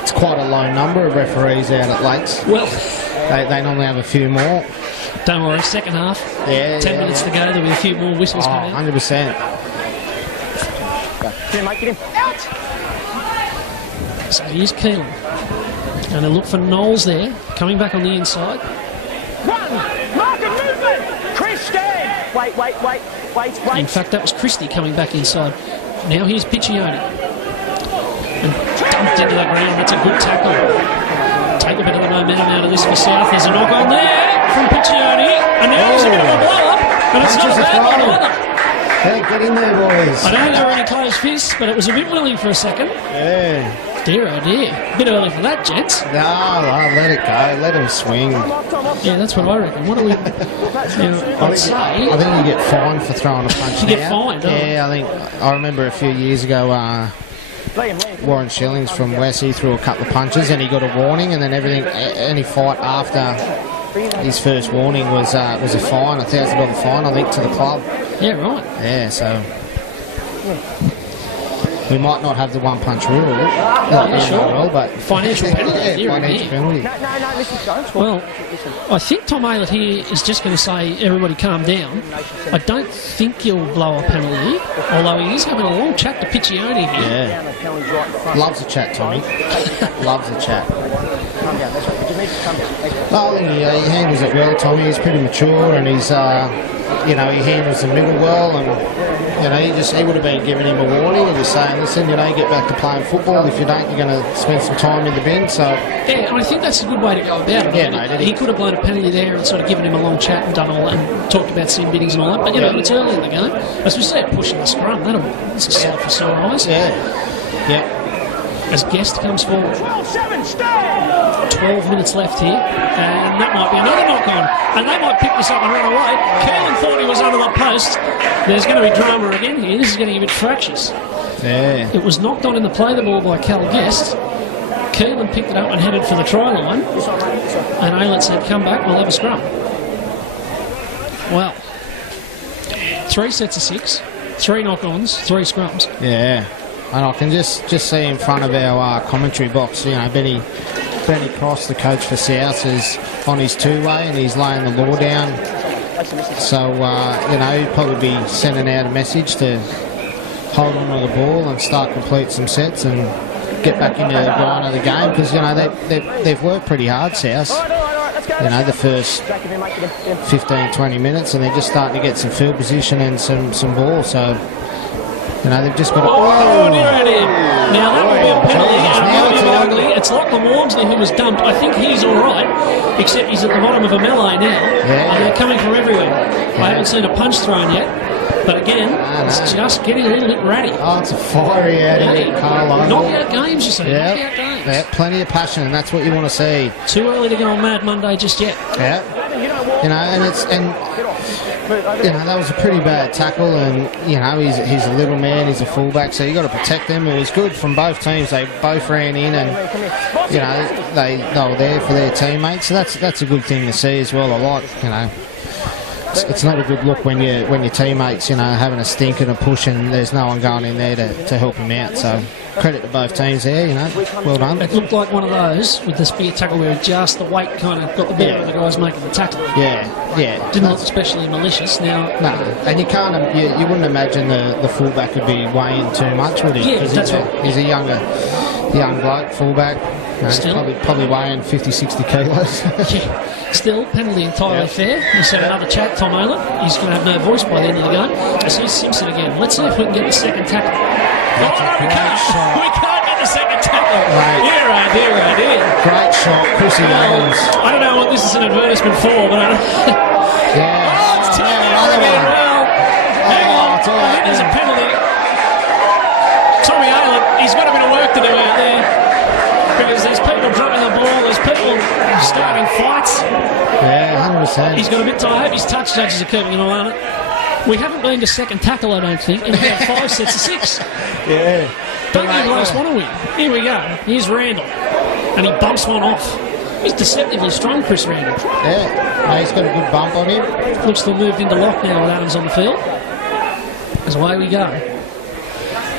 It's quite a low number of referees out at Lakes. Well, They normally have a few more. don't worry, second half. Yeah, 10 minutes to go, there'll be a few more whistles Oh, coming out. 100%. Get him, mate, get him. Out! So here's Keelan. And they look for Knowles there, coming back on the inside. One! Market movement! Christian! Wait. In fact, that was Christie coming back inside. Now here's Piccioni. And dumped into the ground. That's a good tackle. Take a bit of the momentum out of this for South. There's a knock on there from Piccioni. And now there's a bit of a blow up. And it's not a bad one either. Hey, get in there, boys. I know they were in a closed fist, but it was a bit willing for a second. Yeah. Dear, oh dear. Bit early for that, gents. No, let it go. Let him swing. Yeah, that's what I reckon. What do we... I'd say... I think you get fined for throwing a punch You now. get fined, don't you? Yeah, I remember a few years ago, Warren Shillings from West, he threw a couple of punches and he got a warning, and then any fight after his first warning was a fine, $1,000 fine, I think, to the club. Yeah, right. Yeah, so we might not have the one punch rule, but Financial penalty. yeah, financial penalty. No, listen, don't talk. Well, I think Tom Aylett here is just going to say, everybody calm down. I don't think he'll blow a penalty, although he is having a long chat to Piccioni here. Yeah, loves a chat, Tommy. Loves a chat. Calm down, that's right. You just need to calm down. No, I think he handles it well, Tommy. He's pretty mature, and he's, he handles the middle well, and he would have been giving him a warning and just saying, listen, get back to playing football. If you don't, you're going to spend some time in the bin. So Yeah, and I think that's a good way to go about it. Yeah, no, he could have blown a penalty there and sort of given him a long chat and done all that and talked about sin biddings and all that. But it's early in the game. As we say, pushing the scrum, that's a sight for sore eyes. yeah. As Guest comes forward. 12-7, stay! 12 minutes left here, and that might be another knock on, and they might pick this up and run away. Keelan thought he was under the post. There's going to be drama again here. This is getting a bit fractious. Yeah. It was knocked on in the play the ball by Cal Guest. Keelan picked it up and headed for the try line, and Aylett said, come back, we'll have a scrum. Well, 3 sets of 6, 3 knock-ons, 3 scrums. Yeah. And I can just see in front of our commentary box, Benny Cross, the coach for South, is on his two-way and he's laying the law down. So, he'd probably be sending out a message to hold on to the ball and start complete some sets and get back into the grind of the game, because, they've worked pretty hard, South. The first 15, 20 minutes, and they're just starting to get some field position and some ball, so... they've just got to... Oh, dear. Now, that would be a penalty, and it will be a bit ugly. It's Lachlan Walmsley who was dumped. I think he's all right, except he's at the bottom of a melee now. Yeah. And they're coming from everywhere. I haven't seen a punch thrown yet. But again, it's just getting a little bit ratty. Oh, it's a fiery out here, Carlo. Knockout games, you see. Yeah. Knockout games. Yeah, plenty of passion, and that's what you want to see. Too early to go on Mad Monday just yet. Yeah. That was a pretty bad tackle, and he's a little man, he's a fullback, so you got to protect him. It was good from both teams. They both ran in, and they were there for their teammates. So that's a good thing to see as well. I like it's not a good look when your teammates having a stink and a push, and there's no one going in there to help him out. So credit to both teams there. Well done. It looked like one of those with the spear tackle where just the weight kind of got the better of the guys making the tackle. Yeah. Didn't look especially malicious. Now, no, and you can't. You wouldn't imagine the fullback would be weighing too much, would he? Yeah, that's right. He's a young bloke, fullback. Still, probably weighing 50, 60 kilos. Still, penalty entirely fair. He's had another chat, Tom Aylett. He's going to have no voice by the end of the game. As here's Simpson again. Let's see if we can get the second tackle. We can't get the second tackle. Right. Dear. Great shot, Chrissy Adams. I don't know what this is an advertisement for, but yeah. It's Taylor again. Well, hang on. I think there's a penalty. Tommy Aylett, he's got a bit of work to do out there, because there's people dropping the ball, there's people starting fights. Yeah, 100%. He's got a bit tired. His touch judges are keeping an eye on it. We haven't been to second tackle, I don't think, in about 5 sets of 6. Yeah. Don't you blokes want to win? Here we go. Here's Randall. And he bumps one off. He's deceptively strong, Chris Randall. Yeah. No, he's got a good bump on him. Looks to have moved into lock now with Adams on the field. As away we go.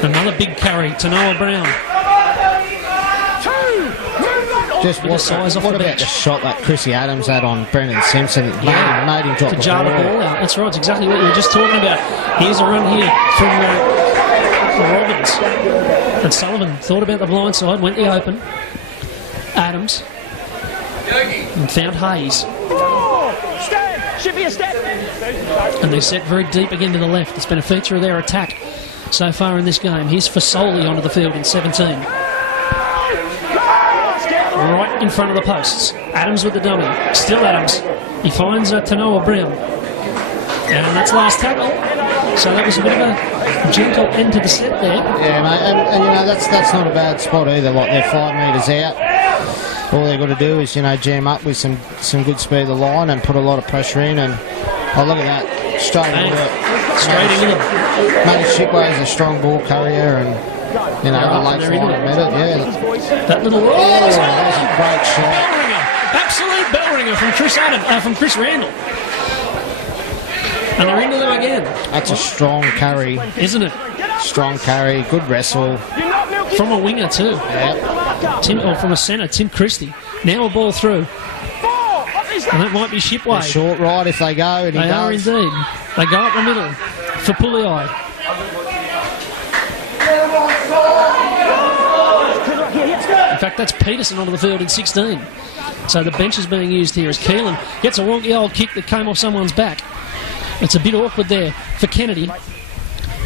Another big carry to Noah Brown. Just what about the shot that Chrissy Adams had on Brendan Simpson? It made him drop to jar the ball out. That's right. It's exactly what you were just talking about. Here's a run here from Robbins. And Sullivan thought about the blind side, went the open. Adams. And found Hayes. Should be a step. And they set very deep again to the left. It's been a feature of their attack so far in this game. Here's Fasoli onto the field in 17. Right in front of the posts. Adams with the dummy. Still Adams. He finds Tanoa Brown. And that's last tackle. So that was a bit of a gentle end to the set there. Yeah, mate. And you know, that's not a bad spot either. Like, they're 5 metres out. All they've got to do is, you know, jam up with some good speed of the line and put a lot of pressure in. And, oh, look at that. Straight into it. Straight into it. Matty Shipway is a strong ball carrier and, you know, the late final minute, yeah. That little... Oh, that's a great shot. Bell ringer. Absolute bell ringer from from Chris Randall. And they're into them again. That's a strong carry. Isn't it? Strong carry, good wrestle. From a winger too. Yep. From a centre, Tim Christie. Now a ball through. And that might be Shipway. They're short right if they go. And they are indeed. They go up the middle for Puliai. In fact, that's Peterson onto the field in 16. So the bench is being used here as Keelan gets a wonky old kick that came off someone's back. It's a bit awkward there for Kennedy.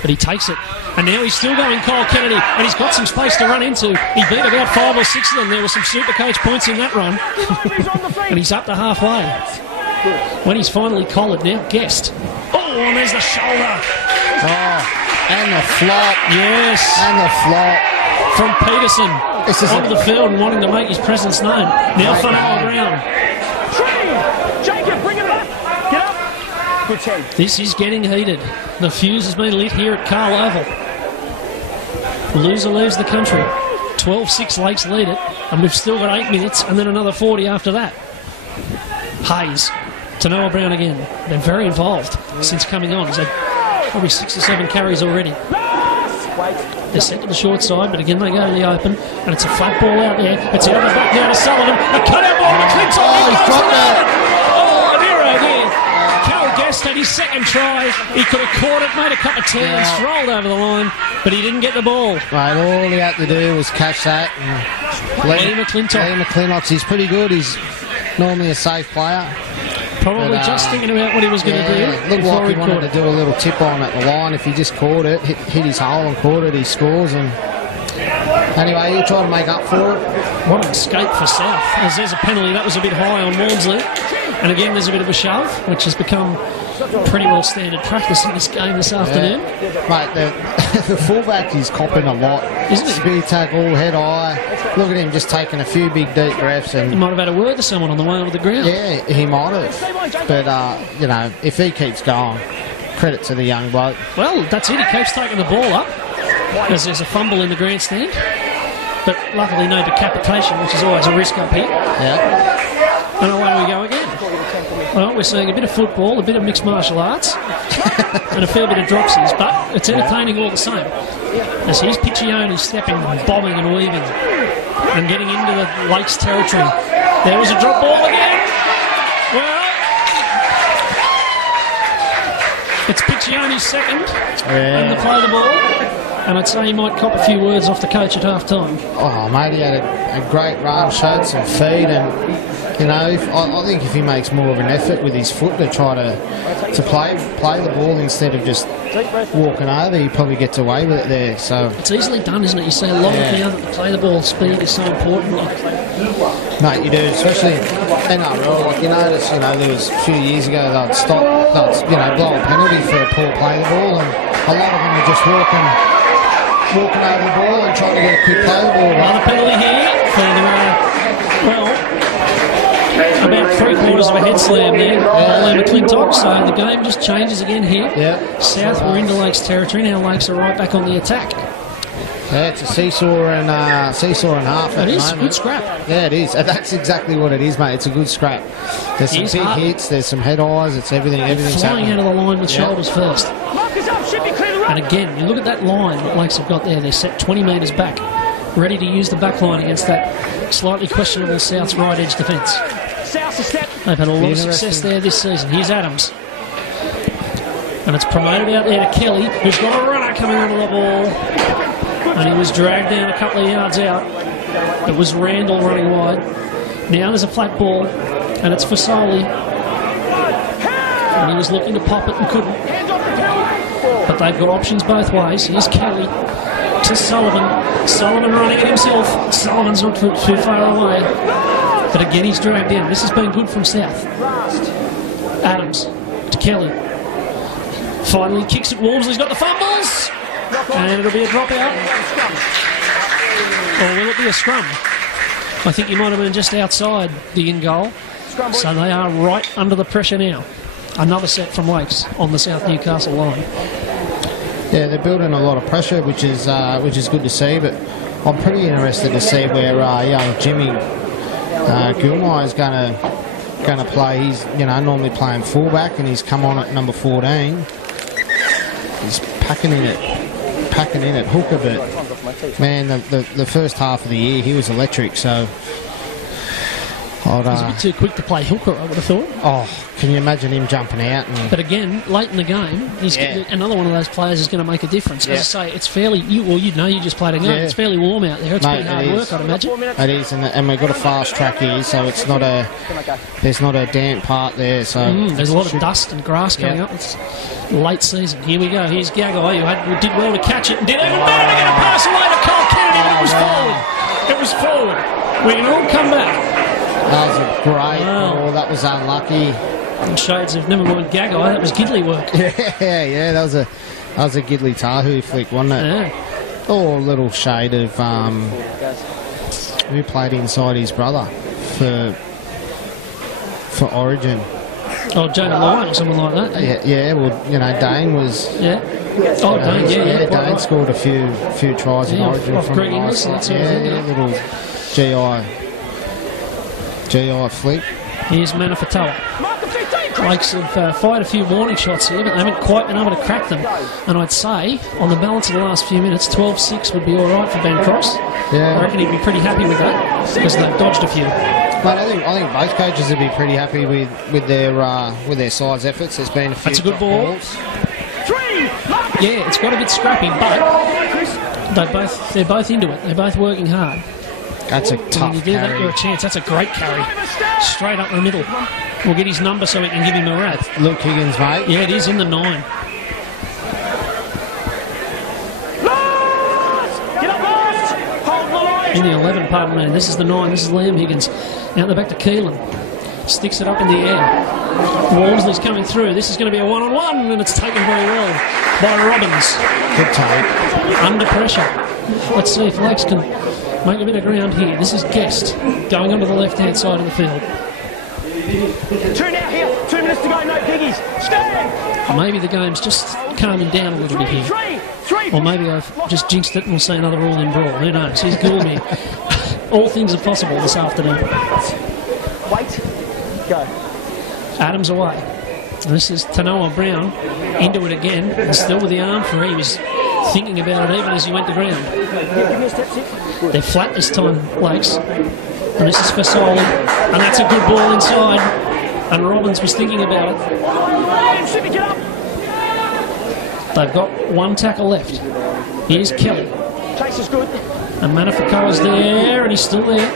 But he takes it. And now he's still going, Kyle Kennedy. And he's got some space to run into. He beat about 5 or 6 of them. There were some super coach points in that run. And he's up to halfway. When he's finally collared now, Guest. Oh, and there's the shoulder. Oh, and the flop. Yes. And the flop. From Peterson. Onto the field and wanting to make his presence known. Now for Noah Brown. Jacob, bring it back. Get up. Good team. This is getting heated. The fuse has been lit here at Carl Oval. Loser leaves the country. 12-6 Lakes lead it, and we've still got 8 minutes and then another 40 after that. Hayes to Noah Brown again. They're very involved since coming on. He's had probably 6 or 7 carries already. They're sent to the short side, but again they go to the open, and it's a flat ball out there. It's out the back now to Sullivan. A cut-out ball to Clinton. Oh, he's dropped it. Oh, Nero here. Cal Guest had his second try. He could have caught it, made a couple of turns, rolled over the line, but he didn't get the ball. Right, all he had to do was catch that. Lee McClintock, he's pretty good. He's normally a safe player. Probably just thinking about what he was going to do. Looked like he wanted to do a little tip on at the line. If he just caught it, hit his hole and caught it, he scores. And anyway, he'll try to make up for it. What an escape for South. As there's a penalty, that was a bit high on Walmsley. And again, there's a bit of a shove, which has become pretty well standard practice in this game this afternoon. Mate, the fullback is copping a lot. Isn't he? Speed tackle, head high. Look at him just taking a few big deep breaths. And he might have had a word to someone on the way onto the ground. Yeah, he might have. But, you know, if he keeps going, credit to the young bloke. Well, that's it. He keeps taking the ball up. There's a fumble in the grandstand. But luckily no decapitation, which is always a risk up here. Yeah. And away we go again. Well, we're seeing a bit of football, a bit of mixed martial arts, and a fair bit of dropsies, but it's entertaining all the same. As here's Piccioni stepping, bobbing and weaving, and getting into the Lakes territory. There was a drop ball again. Well, it's Piccioni's second, and the play the ball. And I'd say he might cop a few words off the coach at half-time. Oh, mate, he had a great run, showed some feet, and, you know, I think if he makes more of an effort with his foot to try to play the ball instead of just walking over, he probably gets away with it there. So it's easily done, isn't it? You see a lot now that the play the ball speed is so important. Mate, you do, especially NRL. Like, you notice, you know, there was a few years ago they'd blow a penalty for a poor play the ball, and a lot of them are just walking over the ball and trying to get a quick play the ball. Another penalty here for about 3/4 3/4 of a head slam there. Old McClintock. So the game just changes again here. Yeah. South, we're into Lakes territory. Now Lakes are right back on the attack. Yeah, it's a seesaw and half. It is moment. good scrap. Yeah, it is. That's exactly what it is, mate. It's a good scrap. There's some big hits. There's some head eyes. It's everything. Everything's Flying happening. out of the line with shoulders first. Markers up, should be clear to run. And again, you look at that line that Lakes have got there. They're set 20 metres back, ready to use the back line against that slightly questionable South's right edge defence. South a step. They've had a lot of success there this season. Here's Adams. And it's promoted out there to Kelly, who's got a runner coming onto the ball. And he was dragged down a couple of yards out. It was Randall running wide. Now there's a flat ball, and it's for Solly. And he was looking to pop it and couldn't. But they've got options both ways. Here's Kelly to Sullivan. Sullivan running it himself. Sullivan's not too far away. But again, he's dragged down. This has been good from South. Adams to Kelly. Finally kicks it. Walmsley's got the fumbles. And it'll be a dropout. Or will it be a scrum? I think he might have been just outside the in goal. So they are right under the pressure now. Another set from Lakes on the South Newcastle line. Yeah, they're building a lot of pressure, which is good to see. But I'm pretty interested to see where young Jimmy Gilmore is going to play. He's normally playing fullback, and he's come on at number 14. He's packing in at hooker, but man, the first half of the year he was electric. So He was a bit too quick to play hooker, I would have thought. Oh, can you imagine him jumping out? But again, late in the game, he's another one of those players is going to make a difference. As I say, it's fairly, you just played a game. It's fairly warm out there. It's pretty hard work, I'd imagine. It is, and we've got a fast track here, so it's not there's not a damp part there. So there's a lot of dust and grass coming up. It's late season. Here we go. Here's Gagai, who did well to catch it and did even better to get a pass away to Cole Kennedy, but it was forward. It was forward. We can all come back. That was a great ball. That was unlucky. And shades of never mind Gagai. That was Gidley work. Yeah. That was a Gidley Tahu flick, wasn't it? Yeah. Oh, a little shade of who played inside his brother for Origin. Oh, Jonah Lyon or someone like that. Yeah. Well, Dane was. Yeah. Oh, Dane. Yeah. Dane scored a few tries in Origin off from Greg the Inglis, side. that sort of thing, Little GI flick. Here's Manafatoa. Lakes have fired a few warning shots here, but they haven't quite been able to crack them. And I'd say, on the balance of the last few minutes, 12-6 would be all right for Ben Cross. Yeah. I reckon he'd be pretty happy with that because they've dodged a few. But I think both coaches would be pretty happy with their side's efforts. There's been a few. That's a good ball. Balls. Yeah, it's got a bit scrappy, but they're both into it. They're both working hard. That's a tough when you do carry. that, you're a chance. That's a great carry. Straight up the middle. We'll get his number so we can give him a rap. Luke Higgins, mate. Yeah, it is in the 9. In the 11, pardon me. This is the 9. This is Liam Higgins. Out the back to Keelan. Sticks it up in the air. Walmsley's coming through. This is going to be a one-on-one, and it's taken very well by Robbins. Good take. Under pressure. Let's see if Lakes can make a bit of ground here. This is Guest going onto the left-hand side of the field. 2 now here. 2 minutes to go. No piggies. Stand. Maybe the game's just calming down a little bit here. Three. Or maybe I've just jinxed it and we'll see another all-in brawl. Who knows? He's cool me. All things are possible this afternoon. Wait. Go. Adams away. And this is Tanoa Brown into it again. And still with the arm free. He was thinking about it even as he went to ground. Give me a step, 6. They're flat this time, Lakes. And this is for Solly. And that's a good ball inside. And Robbins was thinking about it. Shippy, get up. They've got one tackle left. Here's Kelly. Chase is good. And Manafatoa's there, and he's still there.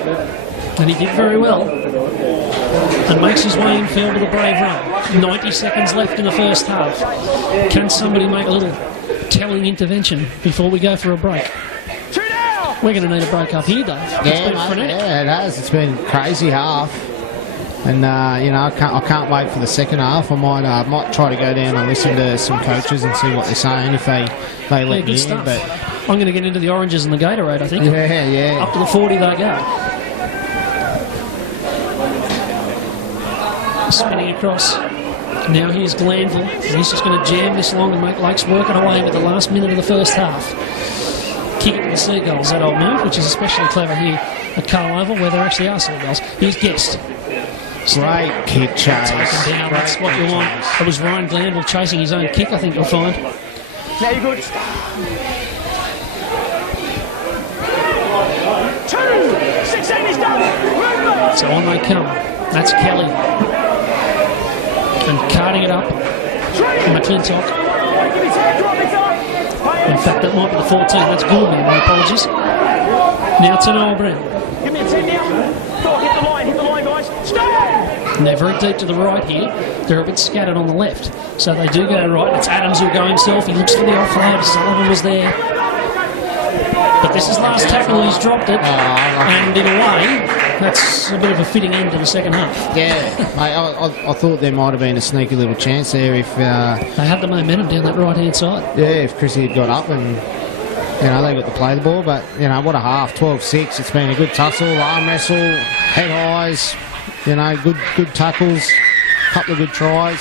And he did very well. And makes his way infield with a brave run. 90 seconds left in the first half. Can somebody make a little telling intervention before we go for a break? 2 now. We're going to need a break up here, Dave. It's been frenetic. Yeah, it has. It's been a crazy half. And, I can't wait for the second half. I might try to go down and listen to some coaches and see what they're saying if they let me in. But I'm going to get into the oranges and the Gatorade, I think. Yeah. Up to the 40 they go. spinning across. Now here's Glanville. He's just going to jam this along and make Lakes work it away with the last minute of the first half. Kick it to the Seagulls, that old move, which is especially clever here at Carl Oval, where there actually are Seagulls. Here's Guest. Great kick chase. Taken down, that's what you want. It was Ryan Glanville chasing his own kick, I think you'll find. Now you're good. 2, 16 is done. So on they come. That's Kelly. And carting it up. McClintock. In fact, that might be the 14. That's Goulman. My apologies. Now to Noel Brown. Give me a 10 now. Hit the line, guys. Stay! And they're very deep to the right here. They're a bit scattered on the left. So they do go right. It's Adams who'll go himself. He looks for the offload. Sullivan was there. But this is last tackle. He's dropped it. And in a way, that's a bit of a fitting end to the second half. Yeah, I thought there might have been a sneaky little chance there if... they had the momentum down that right-hand side. Yeah, if Chrissy had got up and... You know, they got to play the ball, but, you know, what a half, 12-6. It's been a good tussle, arm wrestle, head highs, you know, good tackles, couple of good tries.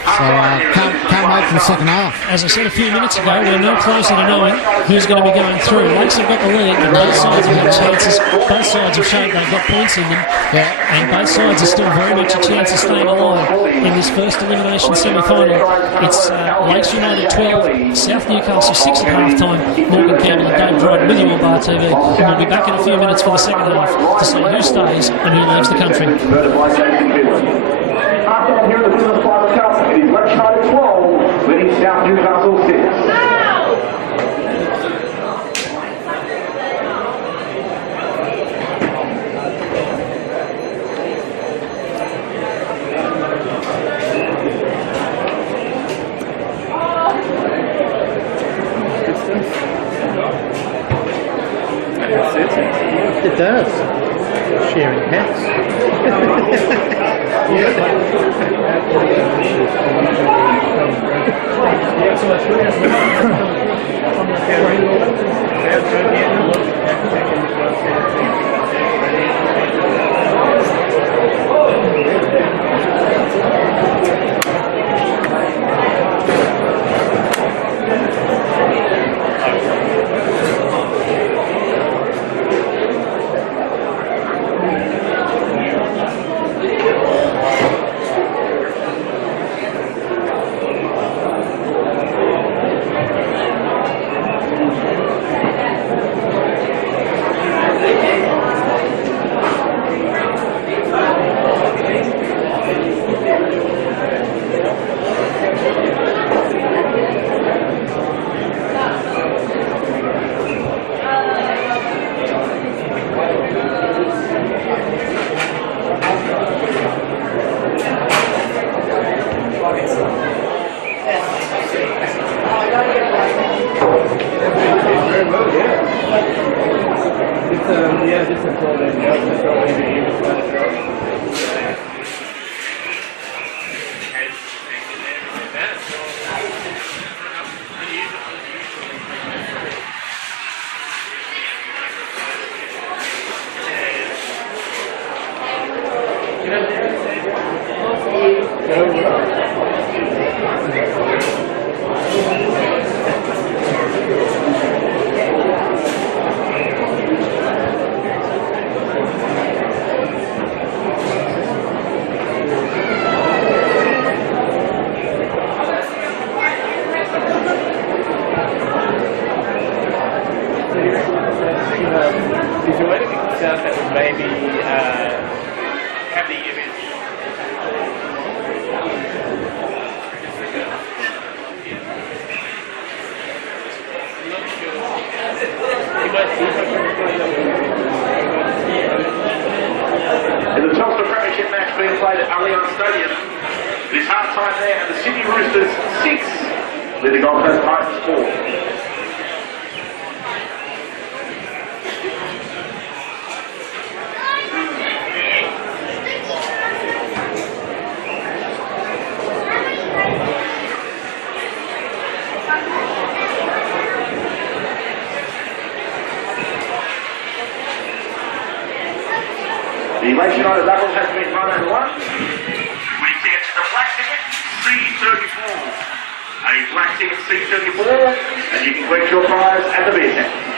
So, can't wait for the second half. As I said a few minutes ago, we're no closer to knowing who's going to be going through. Lakes have got the lead, but both sides have got chances. Both sides have shown they've got points in them. Yeah. And both sides are still very much a chance of staying alive in this first elimination semi-final. It's Lakes United 12, South Newcastle 6 at half-time. Morgan Campbell and Dave Dryden with you on Bar TV. And we'll be back in a few minutes for the second half to see who stays and who leaves the country. After here in the Women's Final Cup, it is Lakes United 12, leading South Newcastle 6. It does. Sharing hats. Is there anything else that would maybe have the image? In the Telstra Premiership match being played at Allianz Stadium, it is half time there and the Sydney Roosters 6, lead the Gold Coast Titans 4. The Lakes United doubles has been run and won. and he's waxing at C34, and you can collect your prize at the beer tent.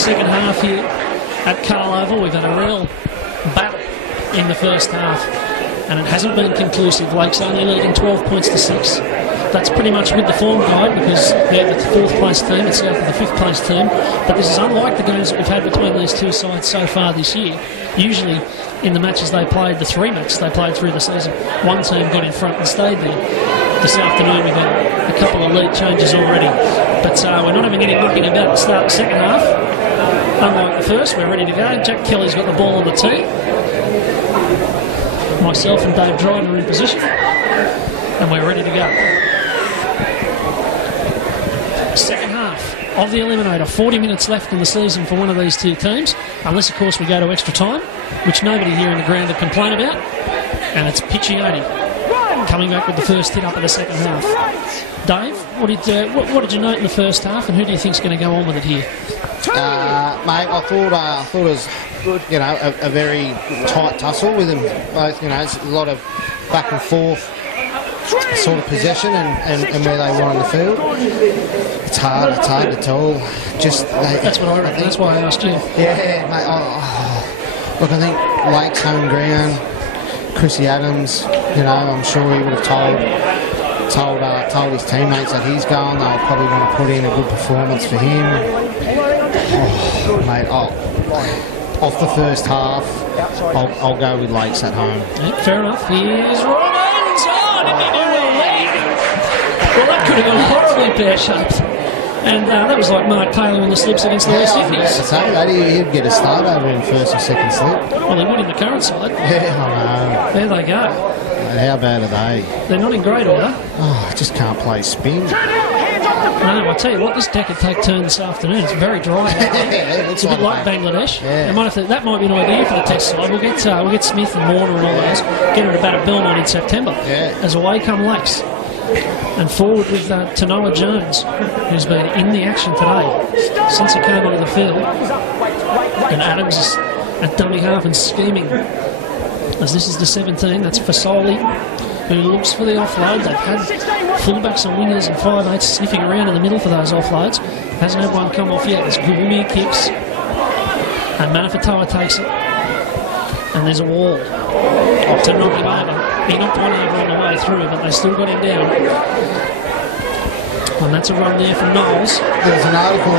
second half here at Carl Oval. We've had a real battle in the first half, and it hasn't been conclusive. Lake's only leading 12 points to 6. That's pretty much with the form guide because they're the 4th place team, it's out of the 5th place team. But this is unlike the games that we've had between these two sides so far this year. Usually in the matches they played, the 3 matches they played through the season, one team got in front and stayed there. This afternoon we've had a couple of lead changes already. But we're not having any mucking about to start the second half. Unlike the first, we're ready to go. Jack Kelly's got the ball on the tee. Myself and Dave Dryden are in position. And we're ready to go. Second half of the Eliminator. 40 minutes left in the season for one of these two teams. Unless, of course, we go to extra time, which nobody here in the ground would complain about. And it's Piccioni coming back with the first hit up of the second half. Dave, what did you note in the first half, and who do you think's going to go on with it here? Mate, I thought it was, a very tight tussle with them. Both, it's a lot of back and forth sort of possession and where they were on the field. It's hard to tell. That's what I reckon. That's why I asked you. Yeah, mate. Look, I think Lake's home ground. Chrissy Adams, I'm sure he would have told his teammates that he's going. They'll probably want to put in a good performance for him. Mate, off the first half, I'll go with Lakes at home. Yeah, fair enough. Here's Robbins. Oh, didn't he do a leg? Well, that could have gone horribly pear-shaped. And that was like Mark Taylor on the slips against the West Indies. To say that, he'd get a start over in first or second slip. Well, they would in the current side. Yeah, I know. There they go. How bad are they? They're not in great order. Oh, I just can't play spin. No, I tell you what, this deck could take turn this afternoon. It's very dry. It's a bit like Bangladesh. Yeah. That might be an idea for the test side. We'll get Smith and Warner and all those. Get them to bat at Belmont in September. Yeah. As away come Lakes. And forward with Tanoa Jones, who's been in the action today since he came onto the field. And Adams is at dummy half and scheming. As this is the 17, that's Fasoli, who looks for the offload. They've had fullbacks and wingers and 5'8" sniffing around in the middle for those offloads. Hasn't had one come off yet. There's Gulmir kicks. And Manafatoa takes it. And there's a wall to knock him over. He knocked one over on the way through, but they still got him down. And that's a run there from Knowles. There's an article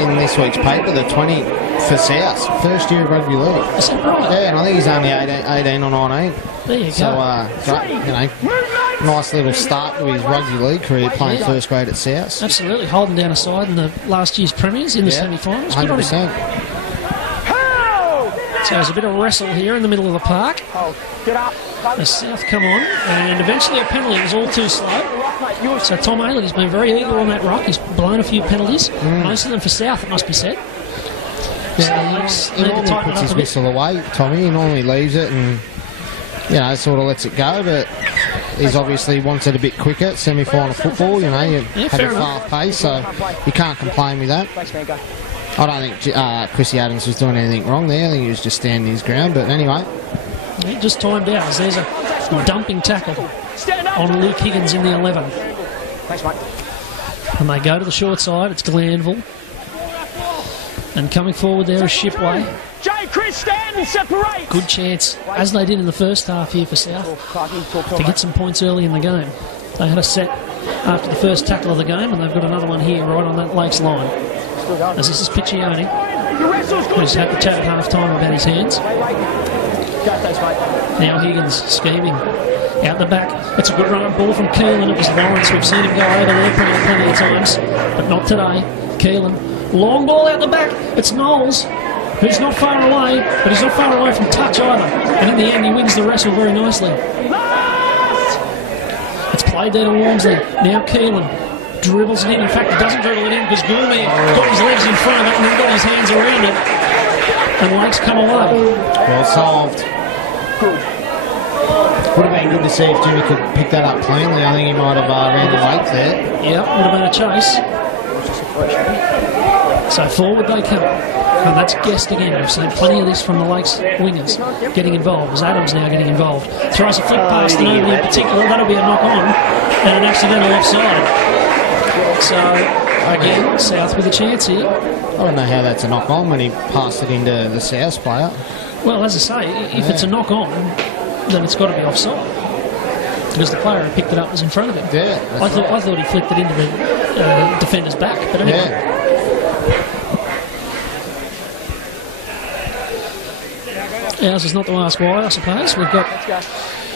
in this week's paper, the 20 for South, first year of rugby league. Is that right? Yeah, and I think he's only 18 or 19. There you go. Nice little start to his rugby league career, playing first grade at South. Absolutely, holding down a side in the last year's premiers in the semi-finals. 100%. So there's a bit of wrestle here in the middle of the park. The South come on, and eventually a penalty was all too slow. So Tom Aylett has been very eager on that rock. He's blown a few penalties, most of them for South, it must be said. Yeah, he normally puts his whistle away, Tommy. He normally leaves it and, sort of lets it go, but he's obviously wanted a bit quicker. Semi-final football, you had a fast pace, so you can't complain with that. I don't think Chrissy Adams was doing anything wrong there. I think he was just standing his ground, but anyway. He just timed out as there's a dumping tackle on Luke Higgins in the 11. And they go to the short side. It's Glanville. And coming forward there is Shipway. Good chance, as they did in the first half here for South, to get some points early in the game. They had a set after the first tackle of the game, and they've got another one here right on that Lakes line. As this is Piccioni, who's had the chat at half-time about his hands. Now Higgins scheming out the back. It's a good run-up ball from Keelan. It was Lawrence. We've seen him go over there plenty of times, but not today. Keelan, long ball out the back. It's Knowles, who's not far away, but he's not far away from touch either. And in the end, he wins the wrestle very nicely. It's played there to Walmsley. Now Keelan dribbles it in. In fact, he doesn't dribble it in because Gulmir got his legs in front of it and then got his hands around it. And Lakes come away. Well solved. Would have been good to see if Jimmy could pick that up cleanly. I think he might have ran the weight there. Yep, would have been a chase. So forward they come. And that's Guest again. We've seen plenty of this from the Lakes wingers getting involved. As Adams now getting involved. Throws a flick past the nobody in particular. That'll be a knock on and an accidental offside. So Again, South with a chance here. I don't know how that's a knock on when he passed it into the South player. Well, as I say, if it's a knock on, then it's got to be offside. Because the player who picked it up was in front of him. Yeah, I thought he flicked it into the defender's back, but anyway. Yeah. Ours is not to ask why, I suppose. We've got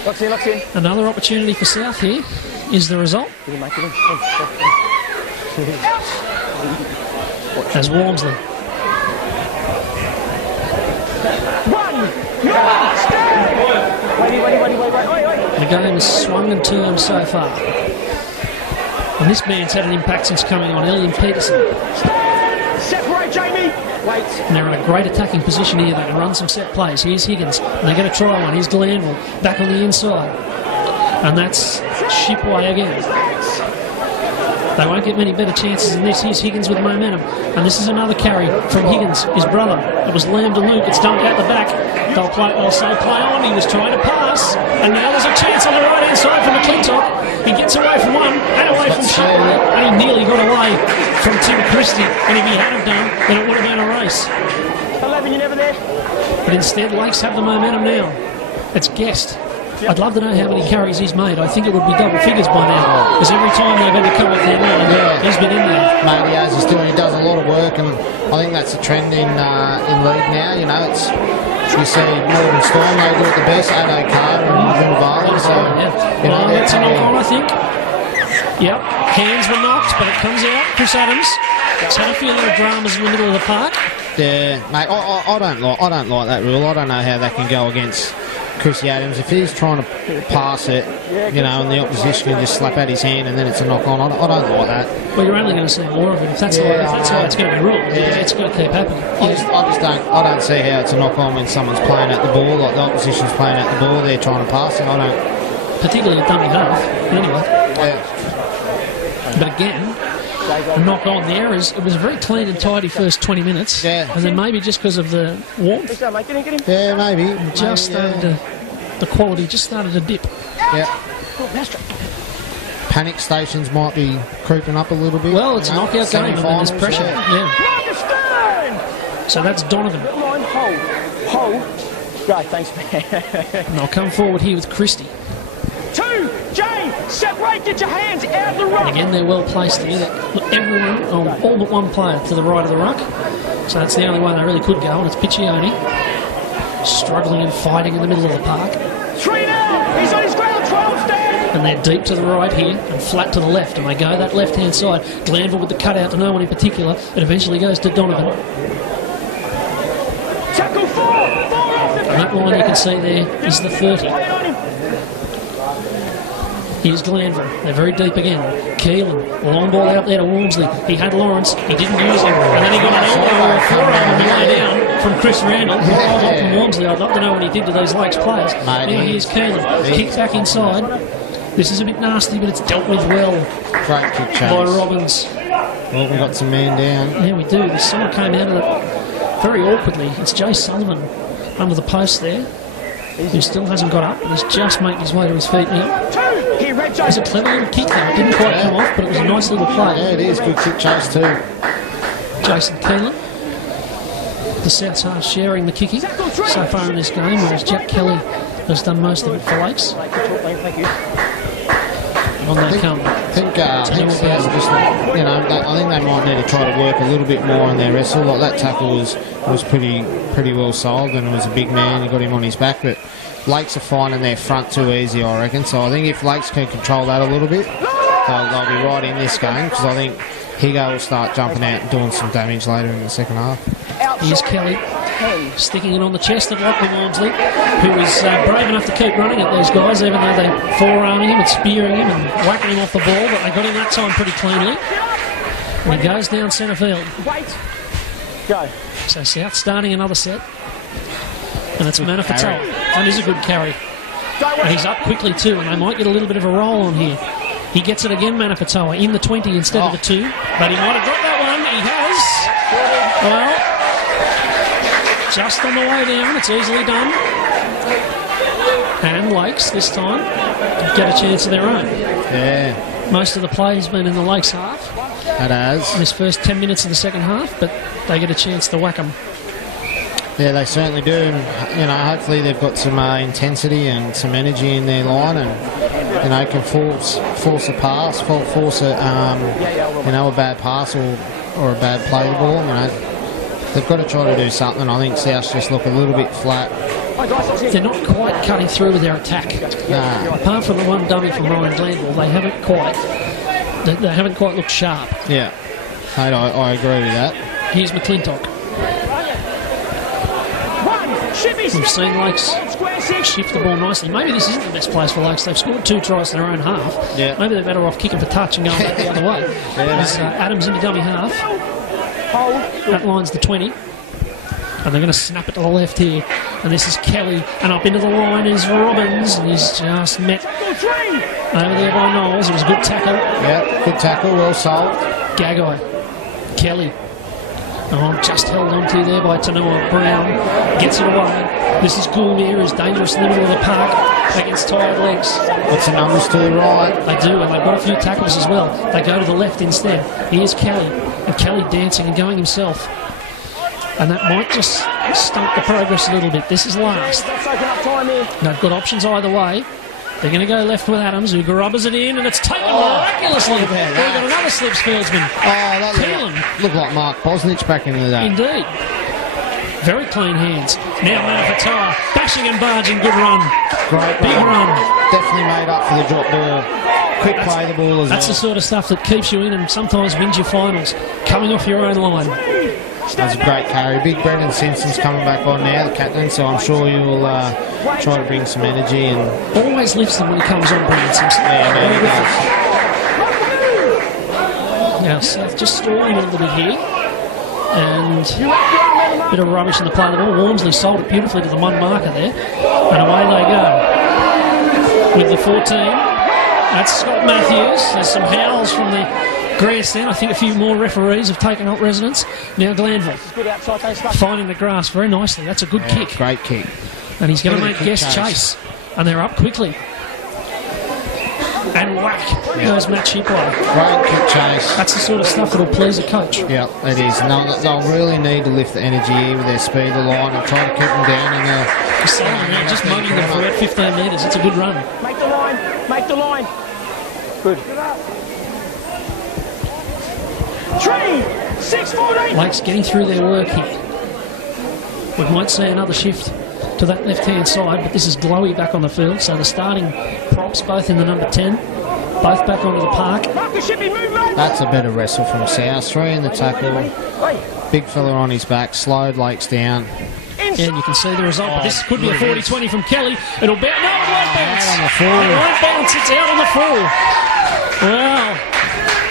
Locks in. another opportunity for South here. Is the result. Get in, mate, get in. As Walmsley. One! No! Stand! Wait. The game has swung and turned so far. And this man's had an impact since coming on, Elliot Peterson. Separate, Jamie! Wait. And they're in a great attacking position here. They can run some set plays. Here's Higgins. And they're going to try one. Here's Glanville back on the inside. And that's Shipway again. They won't get many better chances than this. Here's Higgins with momentum. And this is another carry from Higgins, his brother. It was Lamb to Luke. It's dumped out the back. They'll say play on. He was trying to pass. And now there's a chance on the right-hand side for McClintock. He gets away from one and away from Shipway. And he nearly got away from Tim Christie. And if he had have done, then it would have been a race. 11, you're never there. But instead, Lakes have the momentum now. It's Guest. I'd love to know how many carries he's made. I think it would be double figures by now. Because every time they've had to come off their line, he's been in there. Mate, he has. He does a lot of work, and I think that's a trend in league now. You know, it's you see Northern Storm, they do it the best, Addo Carr and Vunivalu. So, you know, that's a knock on, I think. Yep, hands were knocked, but it comes out. Chris Adams. It's had a few little dramas in the middle of the park. Yeah, mate, I don't like that rule. I don't know how that can go against Chrissy Adams. If he's trying to pass it, you know, and the opposition can just slap at his hand and then it's a knock on, I don't like that. Well, you're only going to see more of it if that's how it's going to be ruled. Yeah. It's going to keep happening. I don't see how it's a knock on when someone's playing at the ball, like the opposition's playing at the ball, they're trying to pass it. I don't. Particularly a dummy half, anyway. Yeah. But again, a knock on there it was a very clean and tidy first 20 minutes. Yeah. And then maybe just because of the warmth, Get in. Yeah, maybe. the quality just started to dip. Yeah. Panic stations might be creeping up a little bit. Well, it's a knockout game and there's pressure. Yeah. So that's Donovan. Hold. Great, thanks, man. And they'll come forward here with Christie. 2, Jane, separate, get your hands out the ruck. Again, they're well placed here. Look, everyone, all but one player to the right of the ruck. So that's the only way they really could go, and it's Piccioni struggling and fighting in the middle of the park. 3 now, he's on his ground, 12 stand. And they're deep to the right here and flat to the left, and they go that left-hand side. Glanville with the cutout to no one in particular. It eventually goes to Donovan. Tackle 4 off the And that line you can see there is the 30. Here's Glanville. They're very deep again. Keelan, long ball out there to Walmsley. He had Lawrence. He didn't use him. And then he got an elbow or a forearm on the way down from Chris Randall. From Walmsley. I'd love to know what he did to those Lakes players. Now here's Keelan. Kick back inside. This is a bit nasty, but it's dealt with well Great kick chase by Robbins. Well, we've got some men down. Yeah, we do. Someone came out of it very awkwardly. It's Jay Sullivan under the post there, who still hasn't got up, and he's just making his way to his feet now. It was a clever little kick though. It didn't quite come off, but it was a nice little play. Yeah, it is. Good kick chase too. Jason Keelan. The Souths are sharing the kicking so far in this game, whereas Jack Kelly has done most of it for Lakes. On they come. I think South just, I think they might need to try to work a little bit more on their wrestle. Like that tackle was pretty well sold, and it was a big man. He got him on his back, but Lakes are finding their front too easy, I reckon. So I think if Lakes can control that a little bit, they'll be right in this game, because I think Higo will start jumping out and doing some damage later in the second half. Here's Kelly sticking it on the chest of Lachlan Walmsley, who is brave enough to keep running at these guys, even though they're forearming him and spearing him and whacking him off the ball, but they got him that time pretty cleanly. And he goes down centre field. Go. So South starting another set. And it's Manafatoa. And is a good carry. And he's up quickly too, and they might get a little bit of a roll on here. He gets it again, Manafatoa, in the 20 instead of the 2. But he might have dropped that one. He has. Well, just on the way down. It's easily done. And Lakes, this time, get a chance of their own. Yeah. Most of the play has been in the Lakes half. It has. In this first 10 minutes of the second half, but they get a chance to whack them. Yeah, they certainly do. And, you know, hopefully they've got some intensity and some energy in their line, and you know, can force a pass, force a you know, a bad pass or a bad play the ball. You know, they've got to try to do something. I think South just look a little bit flat. They're not quite cutting through with their attack. Nah. Apart from the one dummy from Ryan Glanville, they haven't quite looked sharp. Yeah, mate, I agree with that. Here's McClintock. We've seen Lakes shift the ball nicely. Maybe this isn't the best place for Lakes. They've scored 2 tries in their own half. Yeah. Maybe they're better off kicking for touch and going back the other way. There's Adams into dummy half. That line's the 20. And they're going to snap it to the left here. And this is Kelly. And up into the line is Robbins. And he's just met over there by Knowles. It was a good tackle. Yeah, good tackle, well sold. Gagai. Kelly. Oh, just held on to there by Tanoa. Brown gets it away. This is Goulmier, who's dangerous in the middle of the park against tired legs. What's the numbers to the right? They do, and they've got a few tackles as well. They go to the left instead. Here's Kelly, and Kelly dancing and going himself. And that might just stunt the progress a little bit. This is last. They've got options either way. They're going to go left with Adams, who grubbers it in, and it's taken miraculously. We've got another slips fieldsman. Oh, that looked like Mark Bosnich back in the day. Indeed. Very clean hands. Now Manafatoa, bashing and barging, good run. Great Big run. Definitely made up for the drop ball. Quick play the ball as well. That's the sort of stuff that keeps you in and sometimes wins your finals. Coming off your own line. That's a great carry. Big Brendan Simpson's coming back on now, the captain, so I'm sure he will try to bring some energy and always lifts them when he comes on, Brendan Simpson. Now South just stalling a little bit here, and a bit of rubbish in the play of the ball. Wormsley sold it beautifully to the one marker there, and away they go with the 14. That's Scott Matthews. There's some howls from the grandstand. I think a few more referees have taken up residence. Now Glanville finding the grass very nicely. That's a good kick. Great kick. And he's going to make Guest chase. And they're up quickly. And whack goes Matt Shipwell. Great kick chase. That's the sort of stuff that'll please a coach. Yeah, it is. They'll really need to lift the energy here with their speed of the line and try to keep them down in there. Just mugging them for about 15 metres. It's a good run. Make the line. Make the line. Good. 3, 6, 4, 8. Lakes getting through their work here. We might see another shift to that left-hand side, but this is Glowy back on the field, so the starting props, both in the number 10, both back onto the park. That's a better wrestle from South. 3 in the tackle. Big fella on his back, slowed Lakes down. Yeah, and you can see the result, but this could be a 40-20 from Kelly. It'll bounce. No, it won't bounce. Out on the full. It won't bounce. It's out on the full. Wow.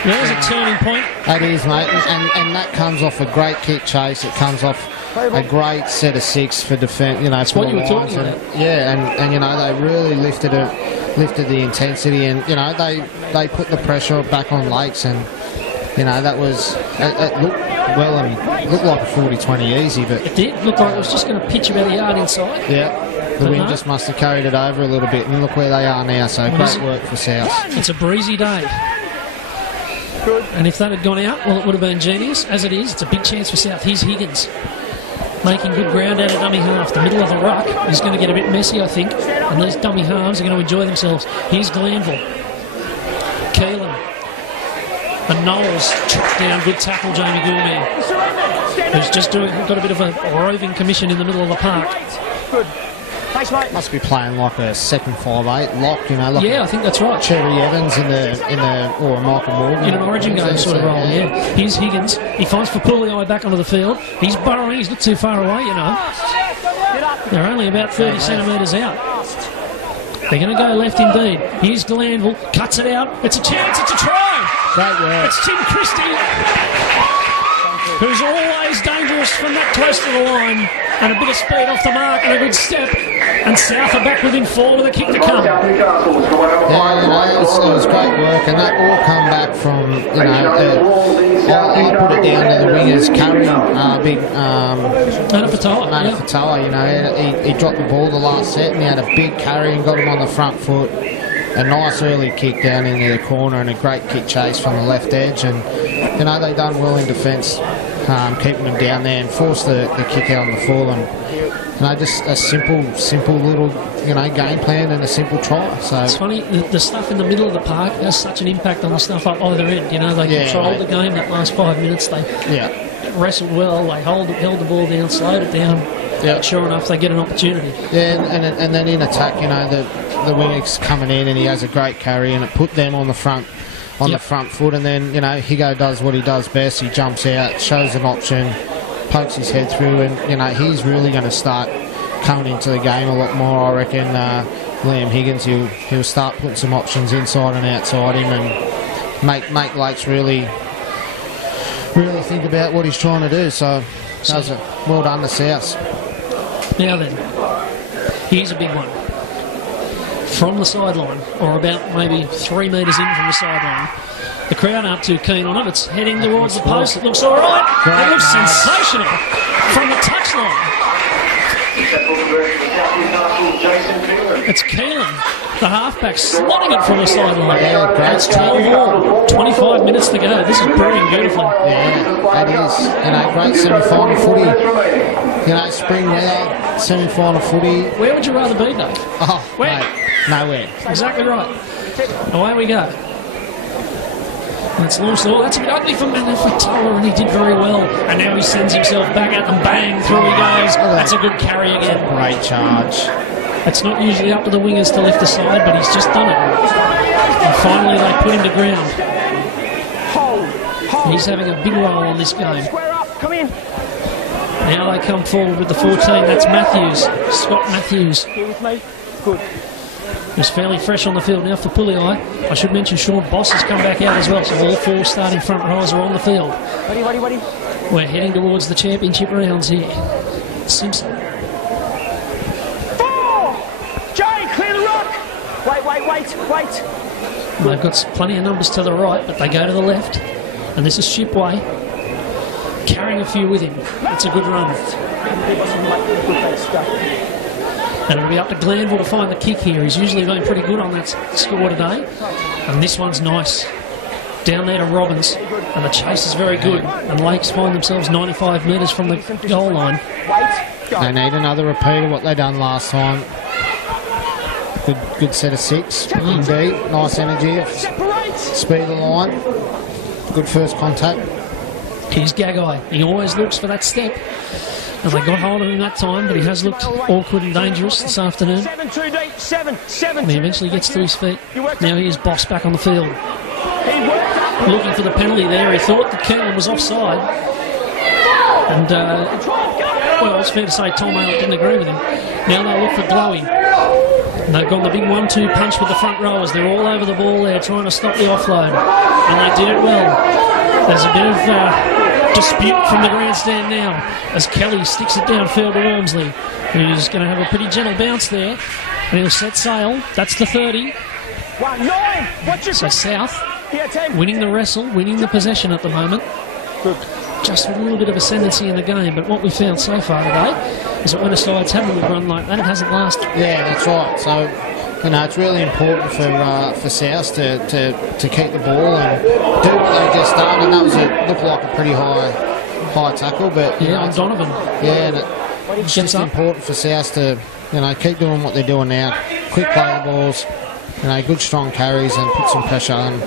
There's a turning point. That is, mate, and that comes off a great kick chase. It comes off a great set of 6 for defence. You know, that's what you were talking about. Yeah, and you know, they really lifted the intensity, and you know, they put the pressure back on Lakes, and you know, that was it looked well, and looked like a 40-20 easy, but it did look like it was just going to pitch about a yard inside. Yeah, the wind just must have carried it over a little bit, and look where they are now. So great work for South. It's a breezy day. Good. And if that had gone out, well, it would have been genius. As it is, it's a big chance for South. Here's Higgins, making good ground out of dummy half. The middle of the ruck is going to get a bit messy, I think, and these dummy halves are going to enjoy themselves. Here's Glanville. Keelan. And Knowles chopped down. Good tackle, Jamie Goulmier, who's just got a bit of a roving commission in the middle of the park. Good. Thanks, mate. Must be playing like a second 5'8" lock, you know. Like I think that's right. Cherry Evans or Michael Morgan in an Origin game sort of role. Yeah. Here's Higgins. He finds Papuli back onto the field. He's burrowing. He's not too far away, you know. They're only about 30 centimetres out. They're going to go left indeed. Here's Glanville. Cuts it out. It's a chance. It's a try. Great work. It's Tim Christie, who's always dangerous from that close to the line. And a bit of speed off the mark and a good step. And South are back within 4 with a kick to come. Yeah, you know, it was great work, and that all come back from, you know, he put it down to the wingers carrying big Manafatoa, you know, he dropped the ball the last set, and he had a big carry and got him on the front foot. a nice early kick down into the corner and a great kick chase from the left edge, and you know they done well in defence, keeping them down there and forced the kick out on the full, and you know just a simple little game plan and a simple try. So it's funny, the stuff in the middle of the park has such an impact on the stuff up either end. You know, they controlled the game that last 5 minutes. They wrestled well. They held the ball down, slowed it down. Yeah. Sure enough, they get an opportunity. Yeah, and then in attack, the winger's coming in and he has a great carry and it put them on the front foot, and then Higo does what he does best. He jumps out, shows an option, pokes his head through, and he's really going to start coming into the game a lot more. I reckon Liam Higgins he'll start putting some options inside and outside him and make Lakes really think about what he's trying to do. So that was well done to South. Now then, here's a big one. From the sideline, or about maybe 3 metres in from the sideline, the crowd aren't too keen on it. It's heading towards the post. It looks all right. It looks sensational from the touchline. It's Keelan, the halfback, slotting it from the sideline. Yeah, it's 12 all, 25 minutes to go. This is brewing beautifully. Yeah, that is. Great semi-final footy. Spring weather, semi-final footy. Where would you rather be, Dave? Oh, where? Mate, nowhere. Exactly right. Away we go. And it's launched. Oh, that's a bit ugly for Toller, and he did very well. And now he sends himself back at them. Bang, through he goes. That's a good carry again. Great charge. It's not usually up to the wingers to lift the side, but he's just done it. And finally they put him to ground. He's having a big role on this game. Come in. Now they come forward with the 14. That's Matthews. Scott Matthews. Here with me. Good. He's fairly fresh on the field now for Pulley-Eye. I should mention Sean Boss has come back out as well, so all 4 starting front rows are on the field. Ready. We're heading towards the championship rounds here. Simpson. 4! Jay, clear the rock! Wait. They've got plenty of numbers to the right, but they go to the left. And this is Shipway, carrying a few with him. That's a good run. And it'll be up to Glanville to find the kick here. He's usually been pretty good on that score today. And this one's nice. Down there to Robbins. And the chase is very good. And Lakes find themselves 95 metres from the goal line. They need another repeat of what they done last time. Good set of 6. Indeed. Nice energy. Speed of the line. Good first contact. Here's Gagai. He always looks for that step. And they got hold of him that time, but he has looked awkward and dangerous this afternoon. 7 too deep. 7. And he eventually gets to his feet. Now here's Boss back on the field. Looking for the penalty there. He thought that Keelan was offside. And, well, it's fair to say Tom Aylett didn't agree with him. Now they'll look for Glowy. And they've gone the big 1-2 punch with the front rowers. They're all over the ball there trying to stop the offload. And they did it well. There's a bit of dispute from the grandstand now as Kelly sticks it downfield to Wormsley, who's going to have a pretty gentle bounce there. And he'll set sail. That's the 30. 9. So South winning the wrestle, winning the possession at the moment. Just a little bit of ascendancy in the game, but what we found so far today is that when a side's having a run like that, it hasn't lasted. Yeah, that's right. So, it's really important for South to keep the ball and do what they just done. And that looked like a pretty high tackle, but on Donovan. Yeah, and it's just important for South to keep doing what they're doing now. Quick play the balls. Good strong carries and put some pressure on.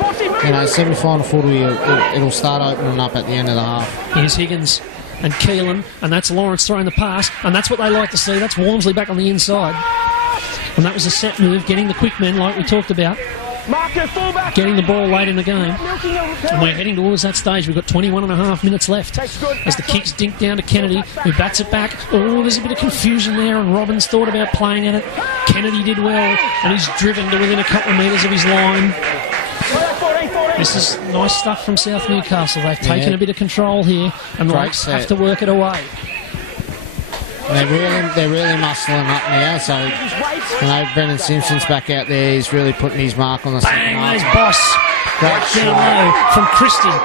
Semi-final footy, it'll start opening up at the end of the half. Here's Higgins and Keelan, and that's Lawrence throwing the pass, and that's what they like to see. That's Wormsley back on the inside. And that was a set move, getting the quick men like we talked about. Getting the ball late in the game. And we're heading towards that stage. We've got 21.5 minutes left as the kicks dink down to Kennedy, who bats it back. Oh, there's a bit of confusion there, and Robbins thought about playing at it. Kennedy did well, and he's driven to within a couple of metres of his line. This is nice stuff from South Newcastle. They've taken a bit of control here, and Lakes have to work it away. They're really muscling up now, so Brendan Simpson's back out there. He's really putting his mark on the second half. There's Boss. Right down low from Christie,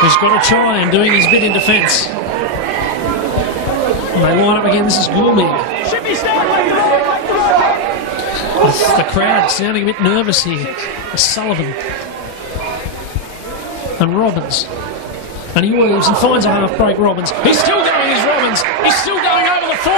who's got to try and doing his bit in defence. And they line up again. This is Goulmig. The crowd sounding a bit nervous here. Sullivan and Robbins. And he weaves and finds a half-break Robbins. He's still going as Robbins. He's still going over the 40.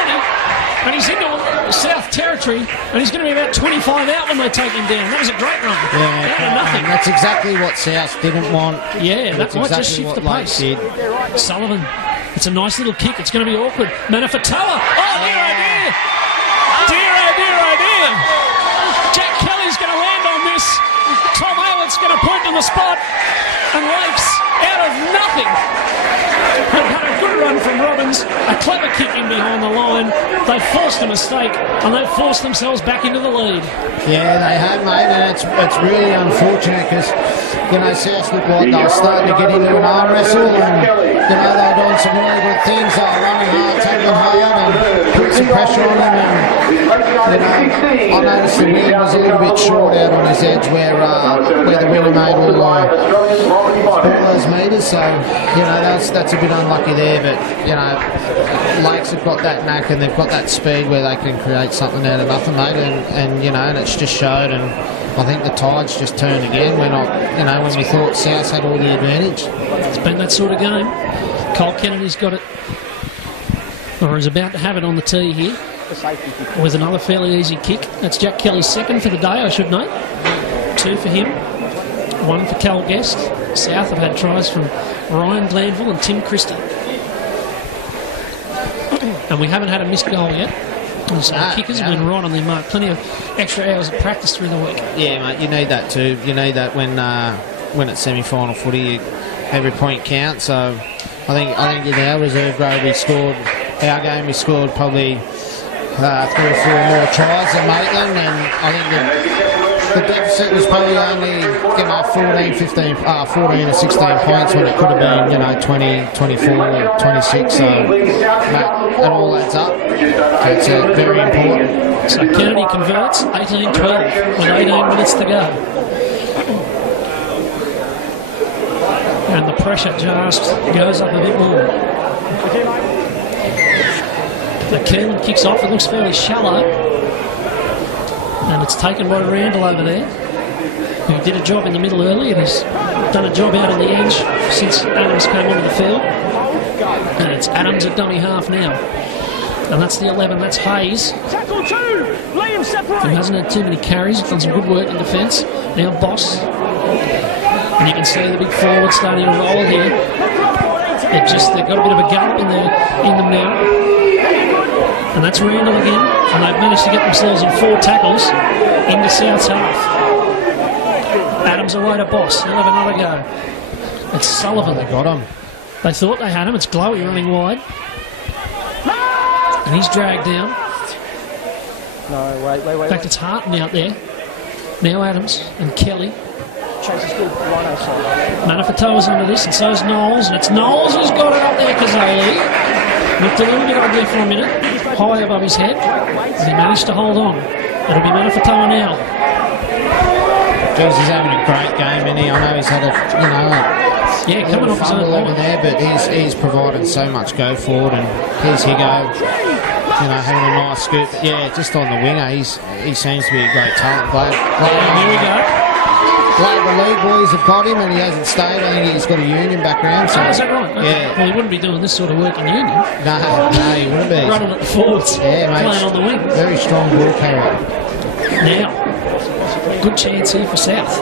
And he's into South territory. And he's going to be about 25 out when they take him down. That was a great run. Yeah, Down to nothing. that's exactly what South didn't want. Yeah, that That's might exactly just shift what the Lakes pace. did. Sullivan. It's a nice little kick. It's going to be awkward. Manafatoa. Oh, dear, oh, dear. Dear, oh, dear, oh, dear. Jack Kelly's going to land on this. Tom Aylett's going to point to the spot. And Lakes, out of nothing, have had a good run from Robbins. A clever kick in behind the line. They forced a mistake, and they've forced themselves back into the lead. Yeah, they have, mate, and it's really unfortunate because, you know, South looked like they were starting to get into an arm wrestle, and, you know, they were doing some really good things. They were running hard, tackling hard, and putting some pressure on them. And, you know, I noticed the wind was a little bit short out on his edge where the winner made all those metres, so, you know, that's a bit unlucky there, but, you know, Lakes have got that knack and they've got that speed where they can create something out of nothing, mate, and you know, and it's just showed, and I think the tide's just turned again when we thought South had all the advantage. It's been that sort of game. Cole Kennedy's got it, or is about to have it on the tee here, with another fairly easy kick. That's Jack Kelly's second for the day, I should note. 2 for him, 1 for Cal Guest. South have had tries from Ryan Glanville and Tim Christie. And we haven't had a missed goal yet. And so the kickers have been right on their mark. Plenty of extra hours of practice through the week. Yeah, mate, you need that too. You need that when it's semi-final footy. Every point counts. So I think in our reserve grade we scored probably 3 or 4 more tries than Maitland, and I think the deficit was probably only 14 or 16 points when it could have been 20, 24 or 26. So it all adds up. So it's very important. So Kennedy converts 18-12 with 18 minutes to go. And the pressure just goes up a bit more. The Keelan kicks off. It looks fairly shallow. And it's taken by Randall over there, who did a job in the middle early and has done a job out on the edge since Adams came onto the field. And it's Adams at dummy half now. And that's the 11. That's Hayes, Tackle 2. Liam separates. who hasn't had too many carries. Done some good work in defence. Now Boss. And you can see the big forward starting to roll here. They've got a bit of a gallop in them now. And that's Randall again, and they've managed to get themselves in 4 tackles into South's half. Adams away to Boss. He'll have another go. It's Sullivan. They got him. They thought they had him. It's Glowy running wide. And he's dragged down. No, wait. In fact, it's Harton out there. Now Adams and Kelly. Chase is good. Rhino side. Manafatoa's under this, and so's Knowles. And it's Knowles who's got it up there, Kazali. Looked a little bit odd there for a minute. High above his head. And he managed to hold on. It'll be Manafatoa now. Jeez, he's having a great game, and I know he's had a coming off his own over there, but he's provided so much go forward, and here's Higo, having a nice scoop. Yeah, just on the winger, he seems to be a great talent. Here we go. Glad the league boys have got him, and he hasn't stayed. I think he's got a union background. So, is that right? Okay. Yeah. Well, he wouldn't be doing this sort of work in union. No, he wouldn't be. Running at the forwards, yeah, mate, playing on the wing. Very strong ball carrier. Now, good chance here for South.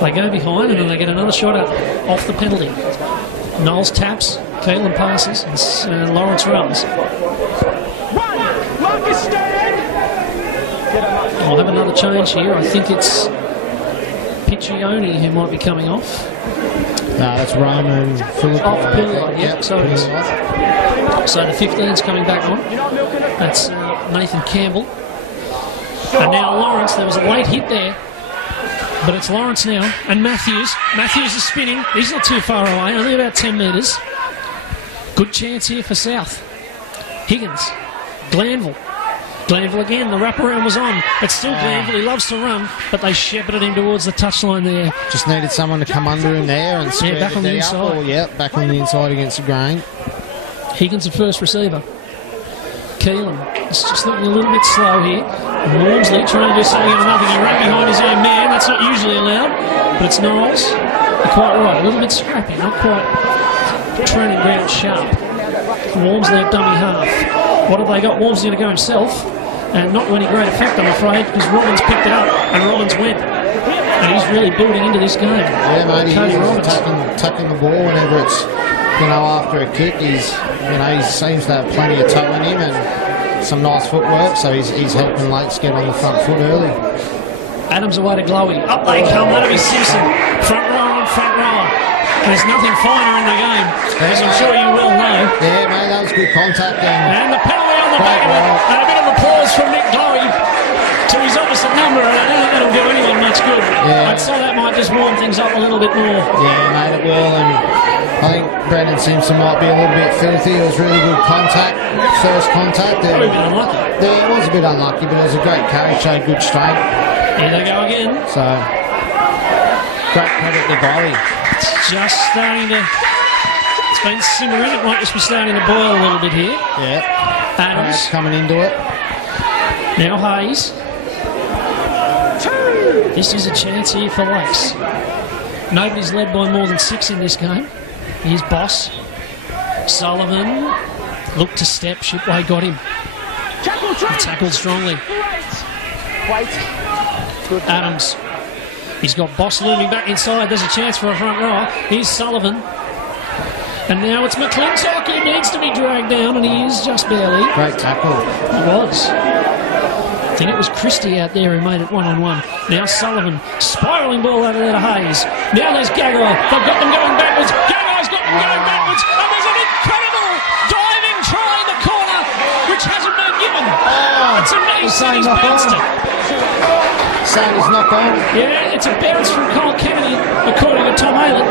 They go behind, and then they get another shot up off the penalty. Knowles taps, Keelan passes, and Lawrence runs. Marcus stand. I'll have another change here. I think it's Piccioni who might be coming off. No, that's Roman Philip. Off the penalty line, Yep, so it is. So the 15's coming back on. That's Nathan Campbell. And now Lawrence, there was a late hit there. But it's Lawrence now. And Matthews. Matthews is spinning. He's not too far away, only about 10 metres. Good chance here for South. Higgins. Glanville. Glanville again, the wraparound was on. It's still Glanville, he loves to run, but they shepherded him towards the touchline there. Just needed someone to come under him there and spread back on the inside. Back on the inside against the grain. Higgins, the first receiver. Keelan is just looking a little bit slow here. And Walmsley trying to do something out of nothing. He ran behind his own man. That's not usually allowed, but it's Niles. You're quite right. A little bit scrappy, not quite training ground sharp. Walmsley at dummy half. What have they got? Walmsley going to go himself, and not to any great effect, I'm afraid, because Robbins picked it up and Robbins went. And he's really building into this game. Yeah, mate, he's tackling the ball whenever it's, after a kick. He seems to have plenty of toe in him and some nice footwork, so he's helping Lakes get on the front foot early. Adams away to Glowy. Up they come, that'll be Simpson. Front row on front row. There's nothing finer in the game, as I'm sure you well know. Yeah, mate, that was good contact. And the penalty on the back of it, and a bit of applause from Nick Glowy to his opposite number, and I don't think that'll do anyone much good. Yeah. I'd say that might just warm things up a little bit more. Yeah, mate, it will, and I think Brendan Simpson might be a little bit filthy. It was really good contact, first contact. Probably a bit unlucky. Yeah, it was a bit unlucky, but it was a great carry, showed good strength. Here they go again. So, great credit to Glowy. It's just starting to... It's been simmering. It might just be starting to boil a little bit here. Yeah. Adams coming into it. Now Hayes. This is a chance here for Lakes. Nobody's led by more than 6 in this game. Here's Boss. Sullivan looked to step. Shipway got him. He tackled strongly. Adams. He's got Boss looming back inside. There's a chance for a front row. Here's Sullivan. And now it's McClintock who needs to be dragged down, and he is just barely. Great tackle. He was. I think it was Christie out there who made it one-on-one. Now Sullivan, spiralling ball over there to Hayes. Now there's Gagai. They've got them going backwards. Gagai's got them going backwards. And there's an incredible diving try in the corner, which hasn't been given. It's amazing. He's bounced it. Saying he's not gone. Yeah, it's a bounce from Cole Kennedy, according to Tom Ayler.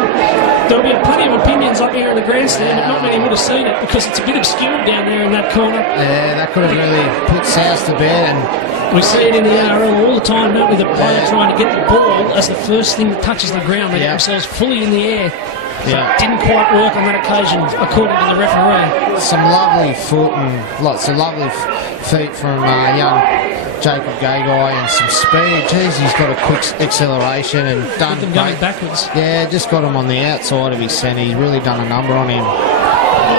There'll be plenty of opinions up here in the grandstand, but not many would have seen it because it's a bit obscured down there in that corner. Yeah, that could have really put South to bed. And we see it in the NRL all the time, don't we? The player trying to get the ball as the first thing that touches the ground. They get themselves fully in the air. Yeah. It didn't quite work on that occasion, according to the referee. Some lovely foot and lots of lovely feet from young Jacob Gagai and some speed. Jeez, he's got a quick acceleration and done them going backwards. Yeah, just got him on the outside of his centre. He's really done a number on him. Oh,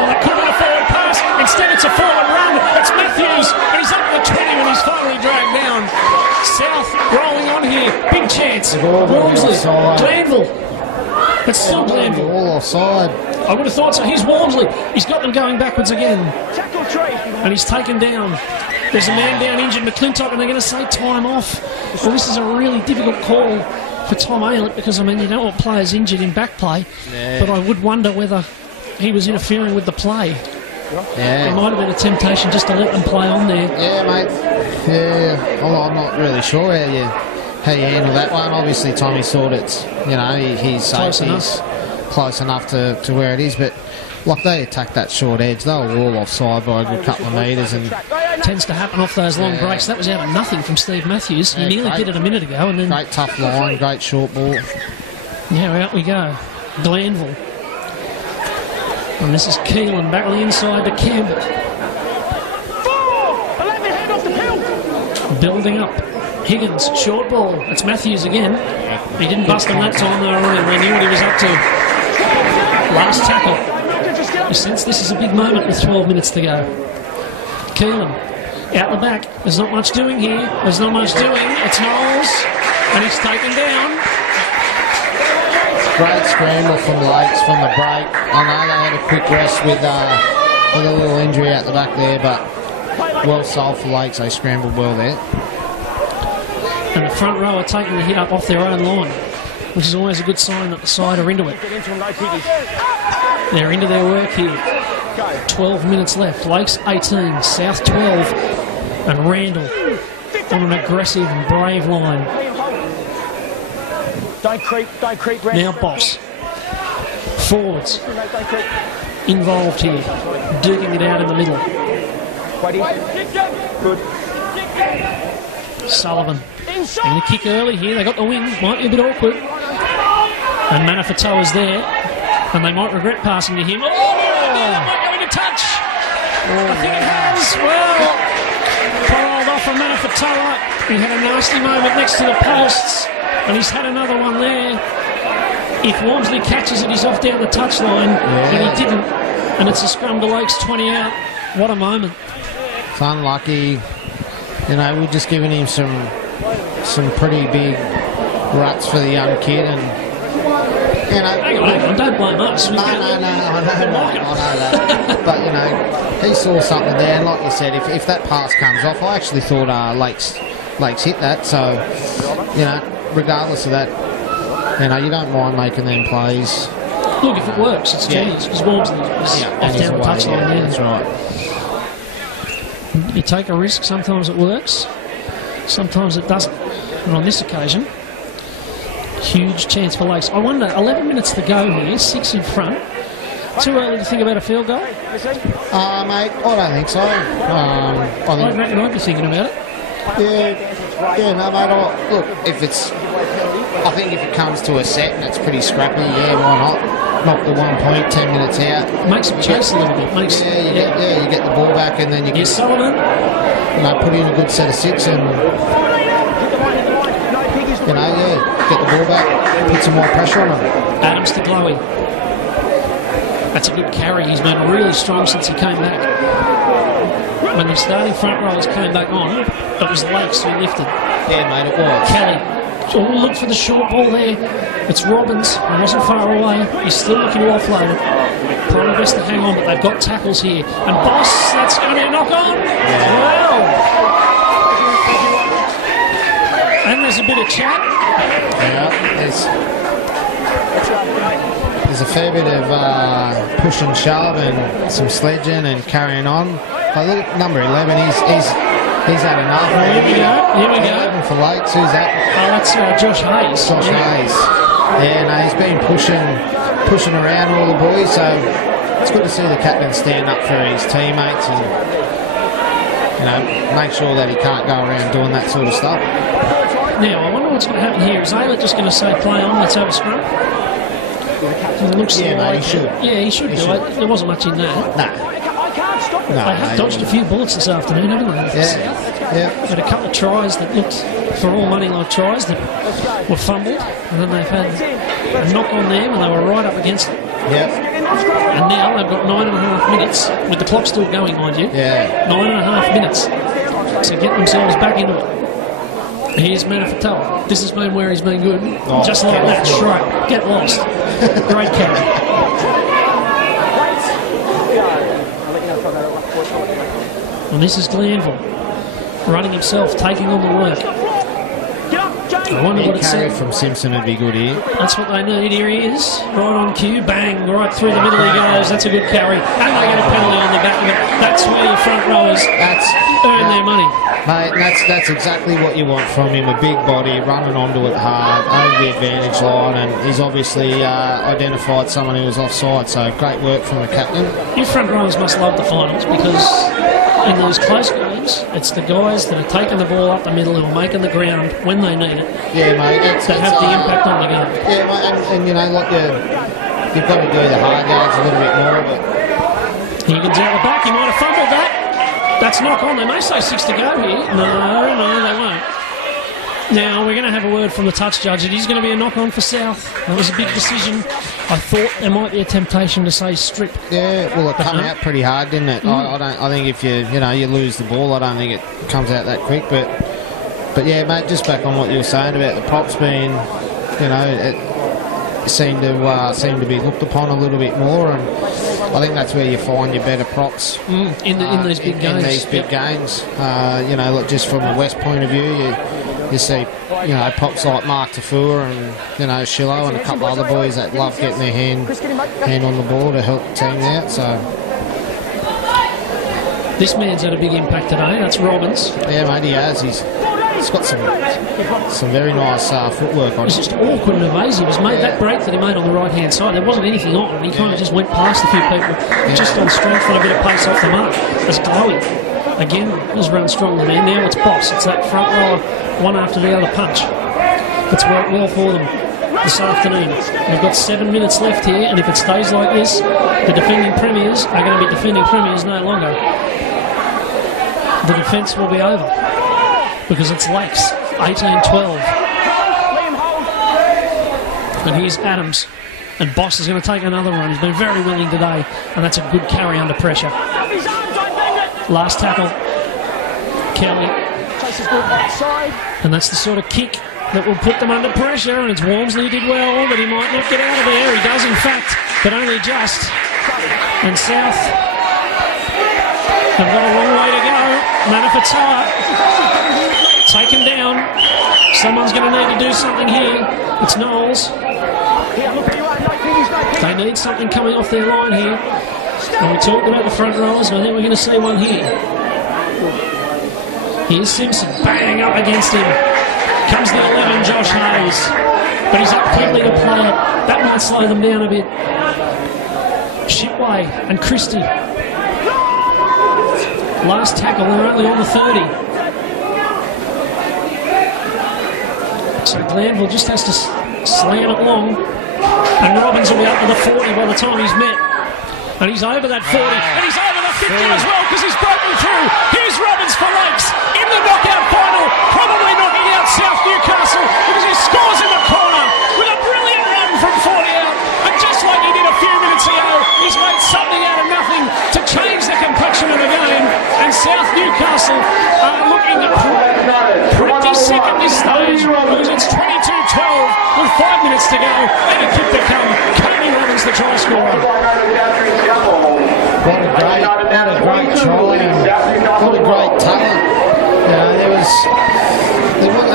that could have been a forward pass. Instead, it's a forward run. It's Matthews, and he's up to the 20 when he's finally dragged down. South rolling on here. Big chance. Walmsley, Glanville. It's still Glanville. All offside. I would have thought so. Here's Walmsley. He's got them going backwards again. And he's taken down. There's a man down injured, McClintock, and they're going to say time off. Well, this is a really difficult call for Tom Aylett because, I mean, you don't want players injured in back play. Yeah. But I would wonder whether he was interfering with the play. Yeah. There might have been a temptation just to let them play on there. Yeah, mate. Yeah. Well, I'm not really sure how you handle that one. Obviously, Tommy thought it's, he's safe. He's close enough to where it is, but like they attacked that short edge, they were all offside by a good couple of metres, and tends to happen off those long breaks. That was out of nothing from Steve Matthews. He nearly did it a minute ago, and then great tough line, great short ball. Now out we go, Glanville, and this is Keelan back on the inside to Campbell. Building up. Higgins, short ball. It's Matthews again. He didn't bust him that time though. We knew what he was up to. Last tackle. You sense this is a big moment with 12 minutes to go. Keelan, out the back. There's not much doing here. There's not much doing. It's Knowles, and he's taken down. Great scramble from Lakes from the break. I know they had a quick rest with a little injury out the back there, but well sold for Lakes. They scrambled well there. And the front row are taking the hit up off their own line, which is always a good sign that the side are into it. They're into their work here. 12 minutes left. Lakes 18, South 12, and Randall on an aggressive and brave line. Don't creep. Now Boss. Forwards. Involved here. Digging it out in the middle. Good. Sullivan. And a kick early here. They got the win. Might be a bit awkward. And Manafatoa's there. And they might regret passing to him. Oh, that might go into touch. I think it has. Well, paroled off from Manafatoa. He had a nasty moment next to the posts, and he's had another one there. If Walmsley catches it, he's off down the touchline, and he didn't. And it's a scrum to Lakes 20 out. What a moment. It's unlucky. You know, we're just giving him some pretty big ruts for the young kid, and you know. Hang on, don't blame us. No, I know that. But you know, he saw something there, and like you said, if that pass comes off, I actually thought Lakes hit that. So you know, regardless of that, you know, you don't mind making them plays. Look, if it works, it's genius, because Walmsley is off down the touchline there. That's right. You take a risk, sometimes it works, sometimes it doesn't. And on this occasion, huge chance for Lakes. I wonder, 11 minutes to go here, 6 in front. Too early to think about a field goal? Mate, I don't think so. I reckon I'd be thinking about it. Yeah, no, mate. Look, I think if it comes to a set and it's pretty scrappy, yeah, why not? Knock the 1 point, 10 minutes out. Makes it chase a little bit. You get the ball back, and then you can, Sullivan. You know, put in a good set of 6 and, you know, get the ball back, put some more pressure on them. Adams to Glowy. That's a good carry. He's been really strong since he came back. When the starting front rowers came back on, it was Lakes who lifted. Yeah, mate, it was. Kelly. Oh, look for the short ball there. It's Robbins. He wasn't far away. He's still looking to offload it. Probably best to hang on, but they've got tackles here. And Boss, that's going to be a knock on. Well. And there's a bit of chat. Yeah, there's a fair bit of push and shove and some sledging and carrying on. I look at number 11. He's had enough. Here we go. 11 for Lakes. Who's that? Oh, that's Josh Hayes. Josh Hayes. Yeah, no, he's been pushing around all the boys. So it's good to see the captain stand up for his teammates and, you know, make sure that he can't go around doing that sort of stuff. Now, I wonder what's going to happen here. Is Ayla just going to say, play on, let's have a scrum? It looks mate, he should. Yeah, he should do it. There wasn't much in that. No, they have dodged a few bullets this afternoon, haven't they? Yeah. Had a couple of tries that looked for all money like tries that were fumbled, and then they've had a knock on them, and they were right up against it. Yep. And now they've got 9.5 minutes, with the clock still going, mind you. Yeah. 9.5 minutes to get themselves back into it. Here's Manafatoa. This has been where he's been good. Just like that, straight. Get lost. Great carry. And this is Glanville running himself, taking on the work. I wonder what it said. From Simpson would be good here. That's what they need. Here he is, right on cue. Bang, right through the middle he goes. That's a good carry. And they get a penalty on the back of it. That's where your front rowers earn their money. Mate, that's exactly what you want from him. A big body, running onto it hard, over the advantage line, and he's obviously identified someone who was offside, so great work from the captain. Your front rowers must love the finals, because in those close games, it's the guys that are taking the ball up the middle and are making the ground when they need it. Yeah, mate. That have the impact on the game. Yeah, mate, and you know, like you've got to do the hard yards a little bit more, but Higgins out the back, he might have fumbled that. That's knock on. They may say 6 to go here. No, they won't. Now, we're going to have a word from the touch judge. It is going to be a knock on for South. That was a big decision. I thought there might be a temptation to say strip. Yeah, well, it come out pretty hard, didn't it? I think if you lose the ball, I don't think it comes out that quick. But yeah, mate, just back on what you were saying about the props being, it seemed to be looked upon a little bit more, and I think that's where you find your better props in these big games. In these big games, look, just from a West point of view, you see, props like Mark Tafua and Shillo and a couple other boys that love getting their hand on the ball to help the team out. So this man's had a big impact today. That's Robbins. Yeah, mate, he has. He's got some very nice footwork on it. It's just awkward and evasive. He's made that break that he made on the right hand side. There wasn't anything on it. He kind of just went past a few people, just on strength and a bit of pace off the mark. It's Glowy. Again, he's run strongly there. Now it's Boss. It's that front row, one after the other punch. It's worked well for them. this afternoon. We've got 7 minutes left here, and if it stays like this, the defending premiers are going to be defending premiers no longer. The defence will be over because it's Lakes, 18-12. And here's Adams. And Boss is going to take another run. He's been very willing today, and that's a good carry under pressure. Last tackle, Kelly. And that's the sort of kick that will put them under pressure, and it's Walmsley did well, but he might not get out of there. He does, in fact, but only just. And South have got a long way to go. Manafatoa taken down. Someone's going to need to do something here. It's Knowles. They need something coming off their line here. And we talked about the front rollers, and I think we're going to see one here. Here's Simpson, bang up against him. Comes the 11, Josh Hayes. But he's up quickly to play it. That might slow them down a bit. Shipway and Christie. Last tackle, they're only on the 30. So Glanville just has to slam it long. And Robbins will be up to the 40 by the time he's met. And he's over that 40. And he's over the 50 as well because he's broken through. Here's Robbins for Lakes in the knockout final. Probably knocking out South Newcastle because he scores in the corner with a brilliant run from 40 out. And just like he did a few minutes ago, he's made something out of nothing to change the complexion of the game. And South Newcastle are looking pretty sick at this stage because it's 22-12 with 5 minutes to go and a kick to come. Kami Robbins, the try scorer. What a great try and what a great talent. You know, there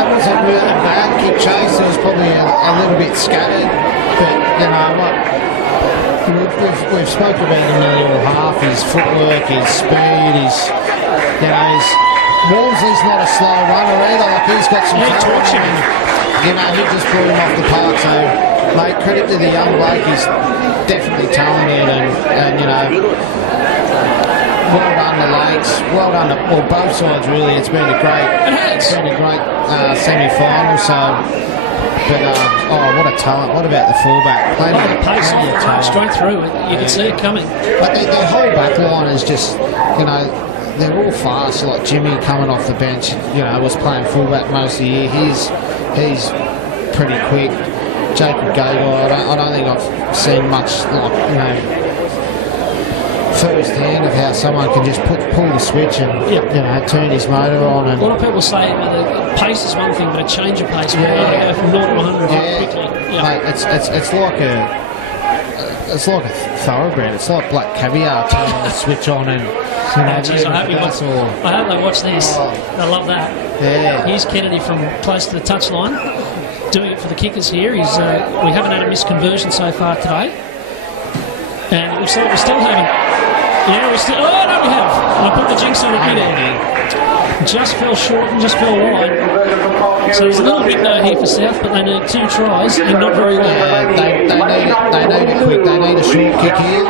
wasn't really a bad kick chase. It was probably a little bit scattered, but you know what? We've spoken about him in the half. His footwork, his speed, Walmsley's not a slow runner either. Like he's got some torch in him. You know, he just brought him off the park. So, mate, credit to the young bloke. He's definitely talented, and you know, well done to Lakes. Well done to both sides. Really, it's been a great semi-final. So. But, what a talent. What about the fullback? The pace off, straight through it. You can see it coming. But their whole back line is just, you know, they're all fast. Like Jimmy coming off the bench, you know, was playing fullback most of the year. He's pretty quick. Jacob Gagai, I don't think I've seen much, like, you know, first hand of how someone can just pull the switch and you know, turn his motor on. And a lot of people say pace is one thing, but a change of pace, being able to go from 0 to 100 quickly. Mate, it's like a thoroughbred. It's like black caviar turning the switch on and. You know, geez, I hope they watch this. I love that. Yeah. Here's Kennedy from close to the touchline, doing it for the kickers here. We haven't had a missed conversion so far today, and it looks like we're still having. Yeah, we still. Oh no, we have. And I put the jinx on it mid-air. Just fell short and just fell wide. So there's a little window here for South, but they need 2 tries and not very long. They need it quick. They need a short kick here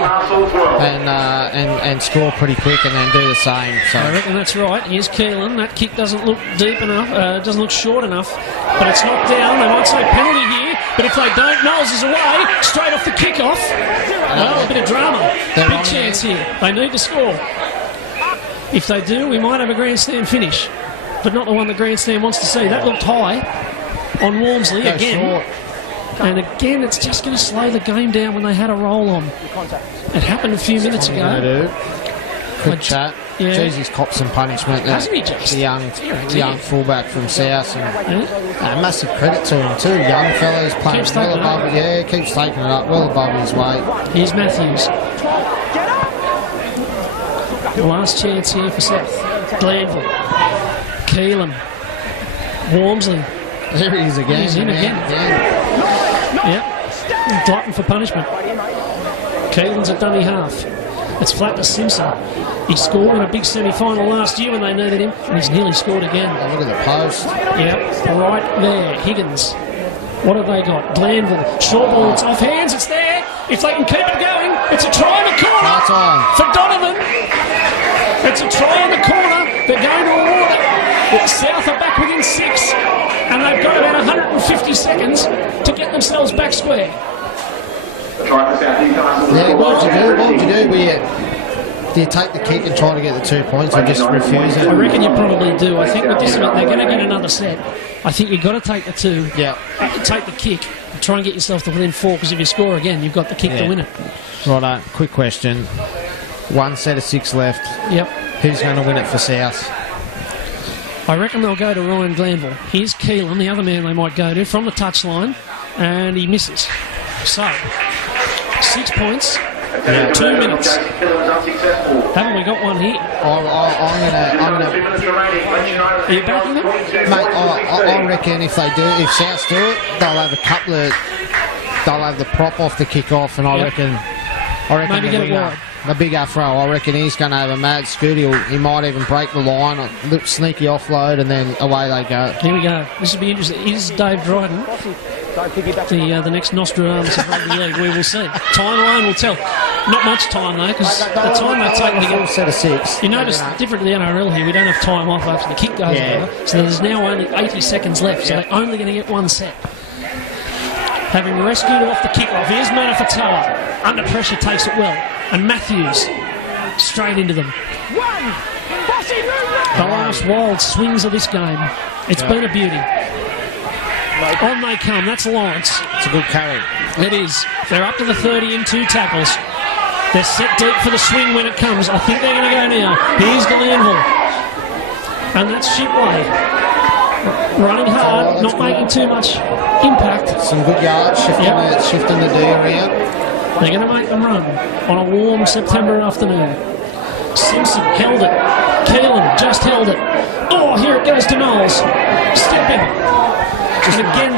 and score pretty quick and then do the same. So I reckon that's right. Here's Keelan. That kick doesn't look deep enough. Doesn't look short enough, but it's knocked down. They might say penalty here, but if they don't, Knowles is away straight off the kick-off. Well, a bit of drama. Big chance here. They need to score. If they do, we might have a grandstand finish, but not the one the grandstand wants to see. That looked high on Walmsley again. And again, it's just going to slow the game down when they had a roll on. It happened a few minutes ago. Quick chat. Yeah. Jeez, he's copped some punishment. Hasn't he just? The young fullback from South. And, massive credit to him too. Young fellows playing well above it. Yeah, keeps taking it up well above his weight. Here's Matthews. The last chance here for South. Glanville. Keelan. Walmsley. There he is again. He's in again. Yep. Glutton for punishment. Keelan's a dummy half. It's flat to Simpson. He scored in a big semi-final last year when they needed him, and he's nearly scored again. Oh, look at the post. Yep, right there. Higgins. What have they got? Glanville. Short ball, it's off hands, it's there. If they can keep it going, it's a try in the corner for Donovan. It's a try in the corner. They're going to award it. South are back within 6, and they've got about 150 30 seconds to get themselves back square. Yeah, what would you do? What would you do? Do you take the kick and try to get the 2 points, or just refuse it? I reckon you probably do. I think with this event, they're going to get another set. I think you've got to take the 2. Yeah. Take the kick. And try and get yourself to within 4, because if you score again, you've got the kick to win it. Righto, quick question. 1 set of 6 left. Yep. Who's going to win it for South? I reckon they'll go to Ryan Glanville. Here's Keelan, the other man they might go to, from the touchline, and he misses. So, 6 points, 2 minutes. Haven't we got one here? I'm gonna. Are you backing them? Mate, I reckon if South do it, they'll have a couple of. They'll have the prop off the kick off, and I reckon Maybe get it wide. The big afro, I reckon he's going to have a mad scoot. He might even break the line, a sneaky offload, and then away they go. Here we go. This will be interesting. Is Dave Dryden the next Nostradamus of rugby league? We will see. Timeline will tell. Not much time though, because the time they take to get a set of 6. You notice different to the NRL here. We don't have time off after the kick goes over, so there's now only 80 seconds left. So they're only going to get 1 set. Having rescued off the kick-off, here's Manafatoa. Under pressure, takes it well. And Matthews, straight into them. The last wild swings of this game. It's been a beauty. On they come, that's Lawrence. It's a good carry. It is. They're up to the 30 in 2 tackles. They're set deep for the swing when it comes. I think they're going to go now. Here's Glanville. And that's Shipway. Running hard, not making too much impact. Some good yards, shifting the D around. They're going to make them run on a warm September afternoon. Simpson held it. Keelan just held it. Oh, here it goes to Knowles. Stepping. And again,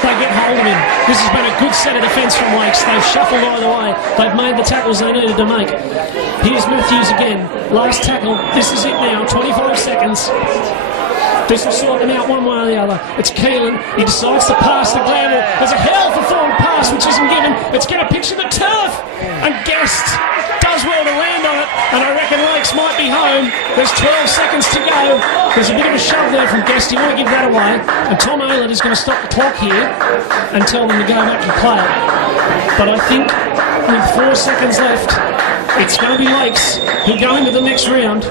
they get hold of him. This has been a good set of defence from Lakes. They've shuffled either way. They've made the tackles they needed to make. Here's Matthews again. Last tackle. This is it now. 25 seconds. This will sort them out one way or the other. It's Keelan. He decides to pass the Glanville. There's a hell of a forward pass which isn't given. It's going to pitch to the turf. And Guest does well to land on it. And I reckon Lakes might be home. There's 12 seconds to go. There's a bit of a shove there from Guest. He won't give that away. And Tom Aylett is going to stop the clock here and tell them to go back and play it. But I think with 4 seconds left, it's going to be Lakes who go into the next round.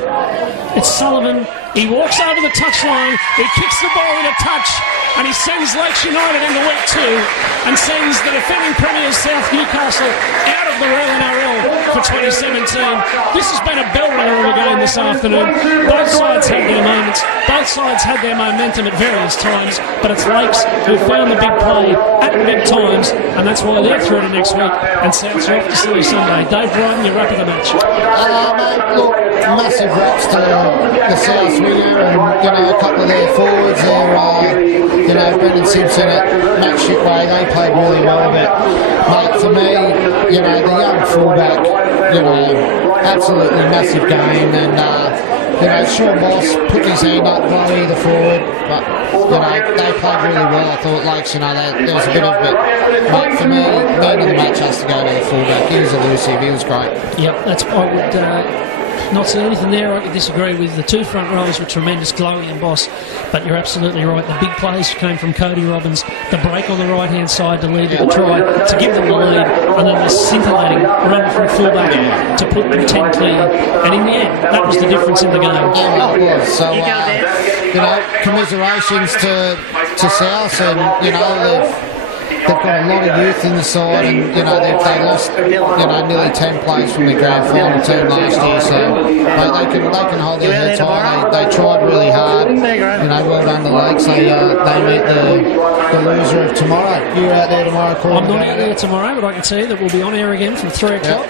It's Sullivan. He walks over the touchline, he kicks the ball in a touch, and he sends Lakes United into week 2 and sends the defending premiers South Newcastle out of the Royal NRL for 2017. This has been a belter of a game this afternoon. Both sides had their moments, both sides had their momentum at various times, but it's Lakes who found the big play at the big times, and that's why they're through to next week, and South's off to Silly Sunday. Dave Dryden, your wrap of the match. Mate, look, massive raps to the South winger and, a couple of their forwards there, Brendan Simpson and Matt Shipway, they played really well, but, mate, for me, the young fullback, absolutely massive game, and, Sean Boss put his hand up, Chloe, the forward, but, they played really well. I thought Lakes, there was a bit of it, mate, for me, man of the match has to go to the fullback. He was elusive, he was great. Yep, I would not see anything there. I could disagree with the 2 front rows were tremendous, Chloe and Boss, but you're absolutely right. The big plays came from Cody Robbins, the break on the right hand side to lead to the try, to give them the lead, and then the scintillating run from fullback to put them 10 clear, and in the end that was the difference in the game. Yeah, it was. So commiserations to South, and they've got a lot of youth in the side, and they lost nearly 10 plays from the grand final team last year, so they can hold their heads high. They tried really hard. Well done to Lakes. They meet the loser of tomorrow. You're out there tomorrow, Corey? I'm not out there tomorrow, but I can tell you that we'll be on air again from 3 o'clock.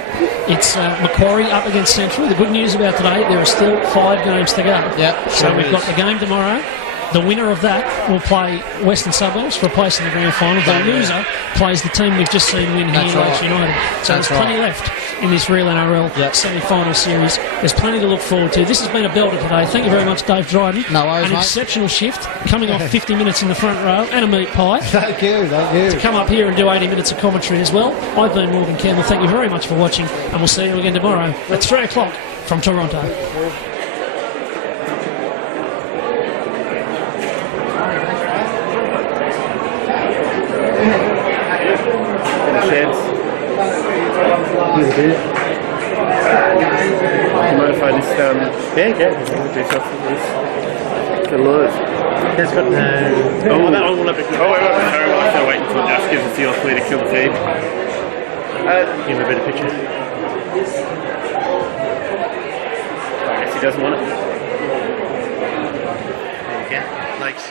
It's Macquarie up against Central. The good news about today, there are still 5 games to go. So we've got the game tomorrow. The winner of that will play Western Suburbs for a place in the grand final. The loser plays the team we've just seen win here, Lakes United. So there's plenty left in this real NRL semi-final series. There's plenty to look forward to. This has been a belter today. Thank you very much, Dave Dryden. No worries, An exceptional shift, coming off 50 minutes in the front row and a meat pie. Thank you. To come up here and do 80 minutes of commentary as well. I've been Morgan Campbell. Thank you very much for watching, and we'll see you again tomorrow at 3 o'clock from Toronto. Modify this, do something with this. The lures. It's got no... Oh, that one will have a good... Oh, wait, sorry, we'll have to wait until Josh gives us the all clear to kill the feed. Give him a better picture. I guess he doesn't want it. There you go. Thanks.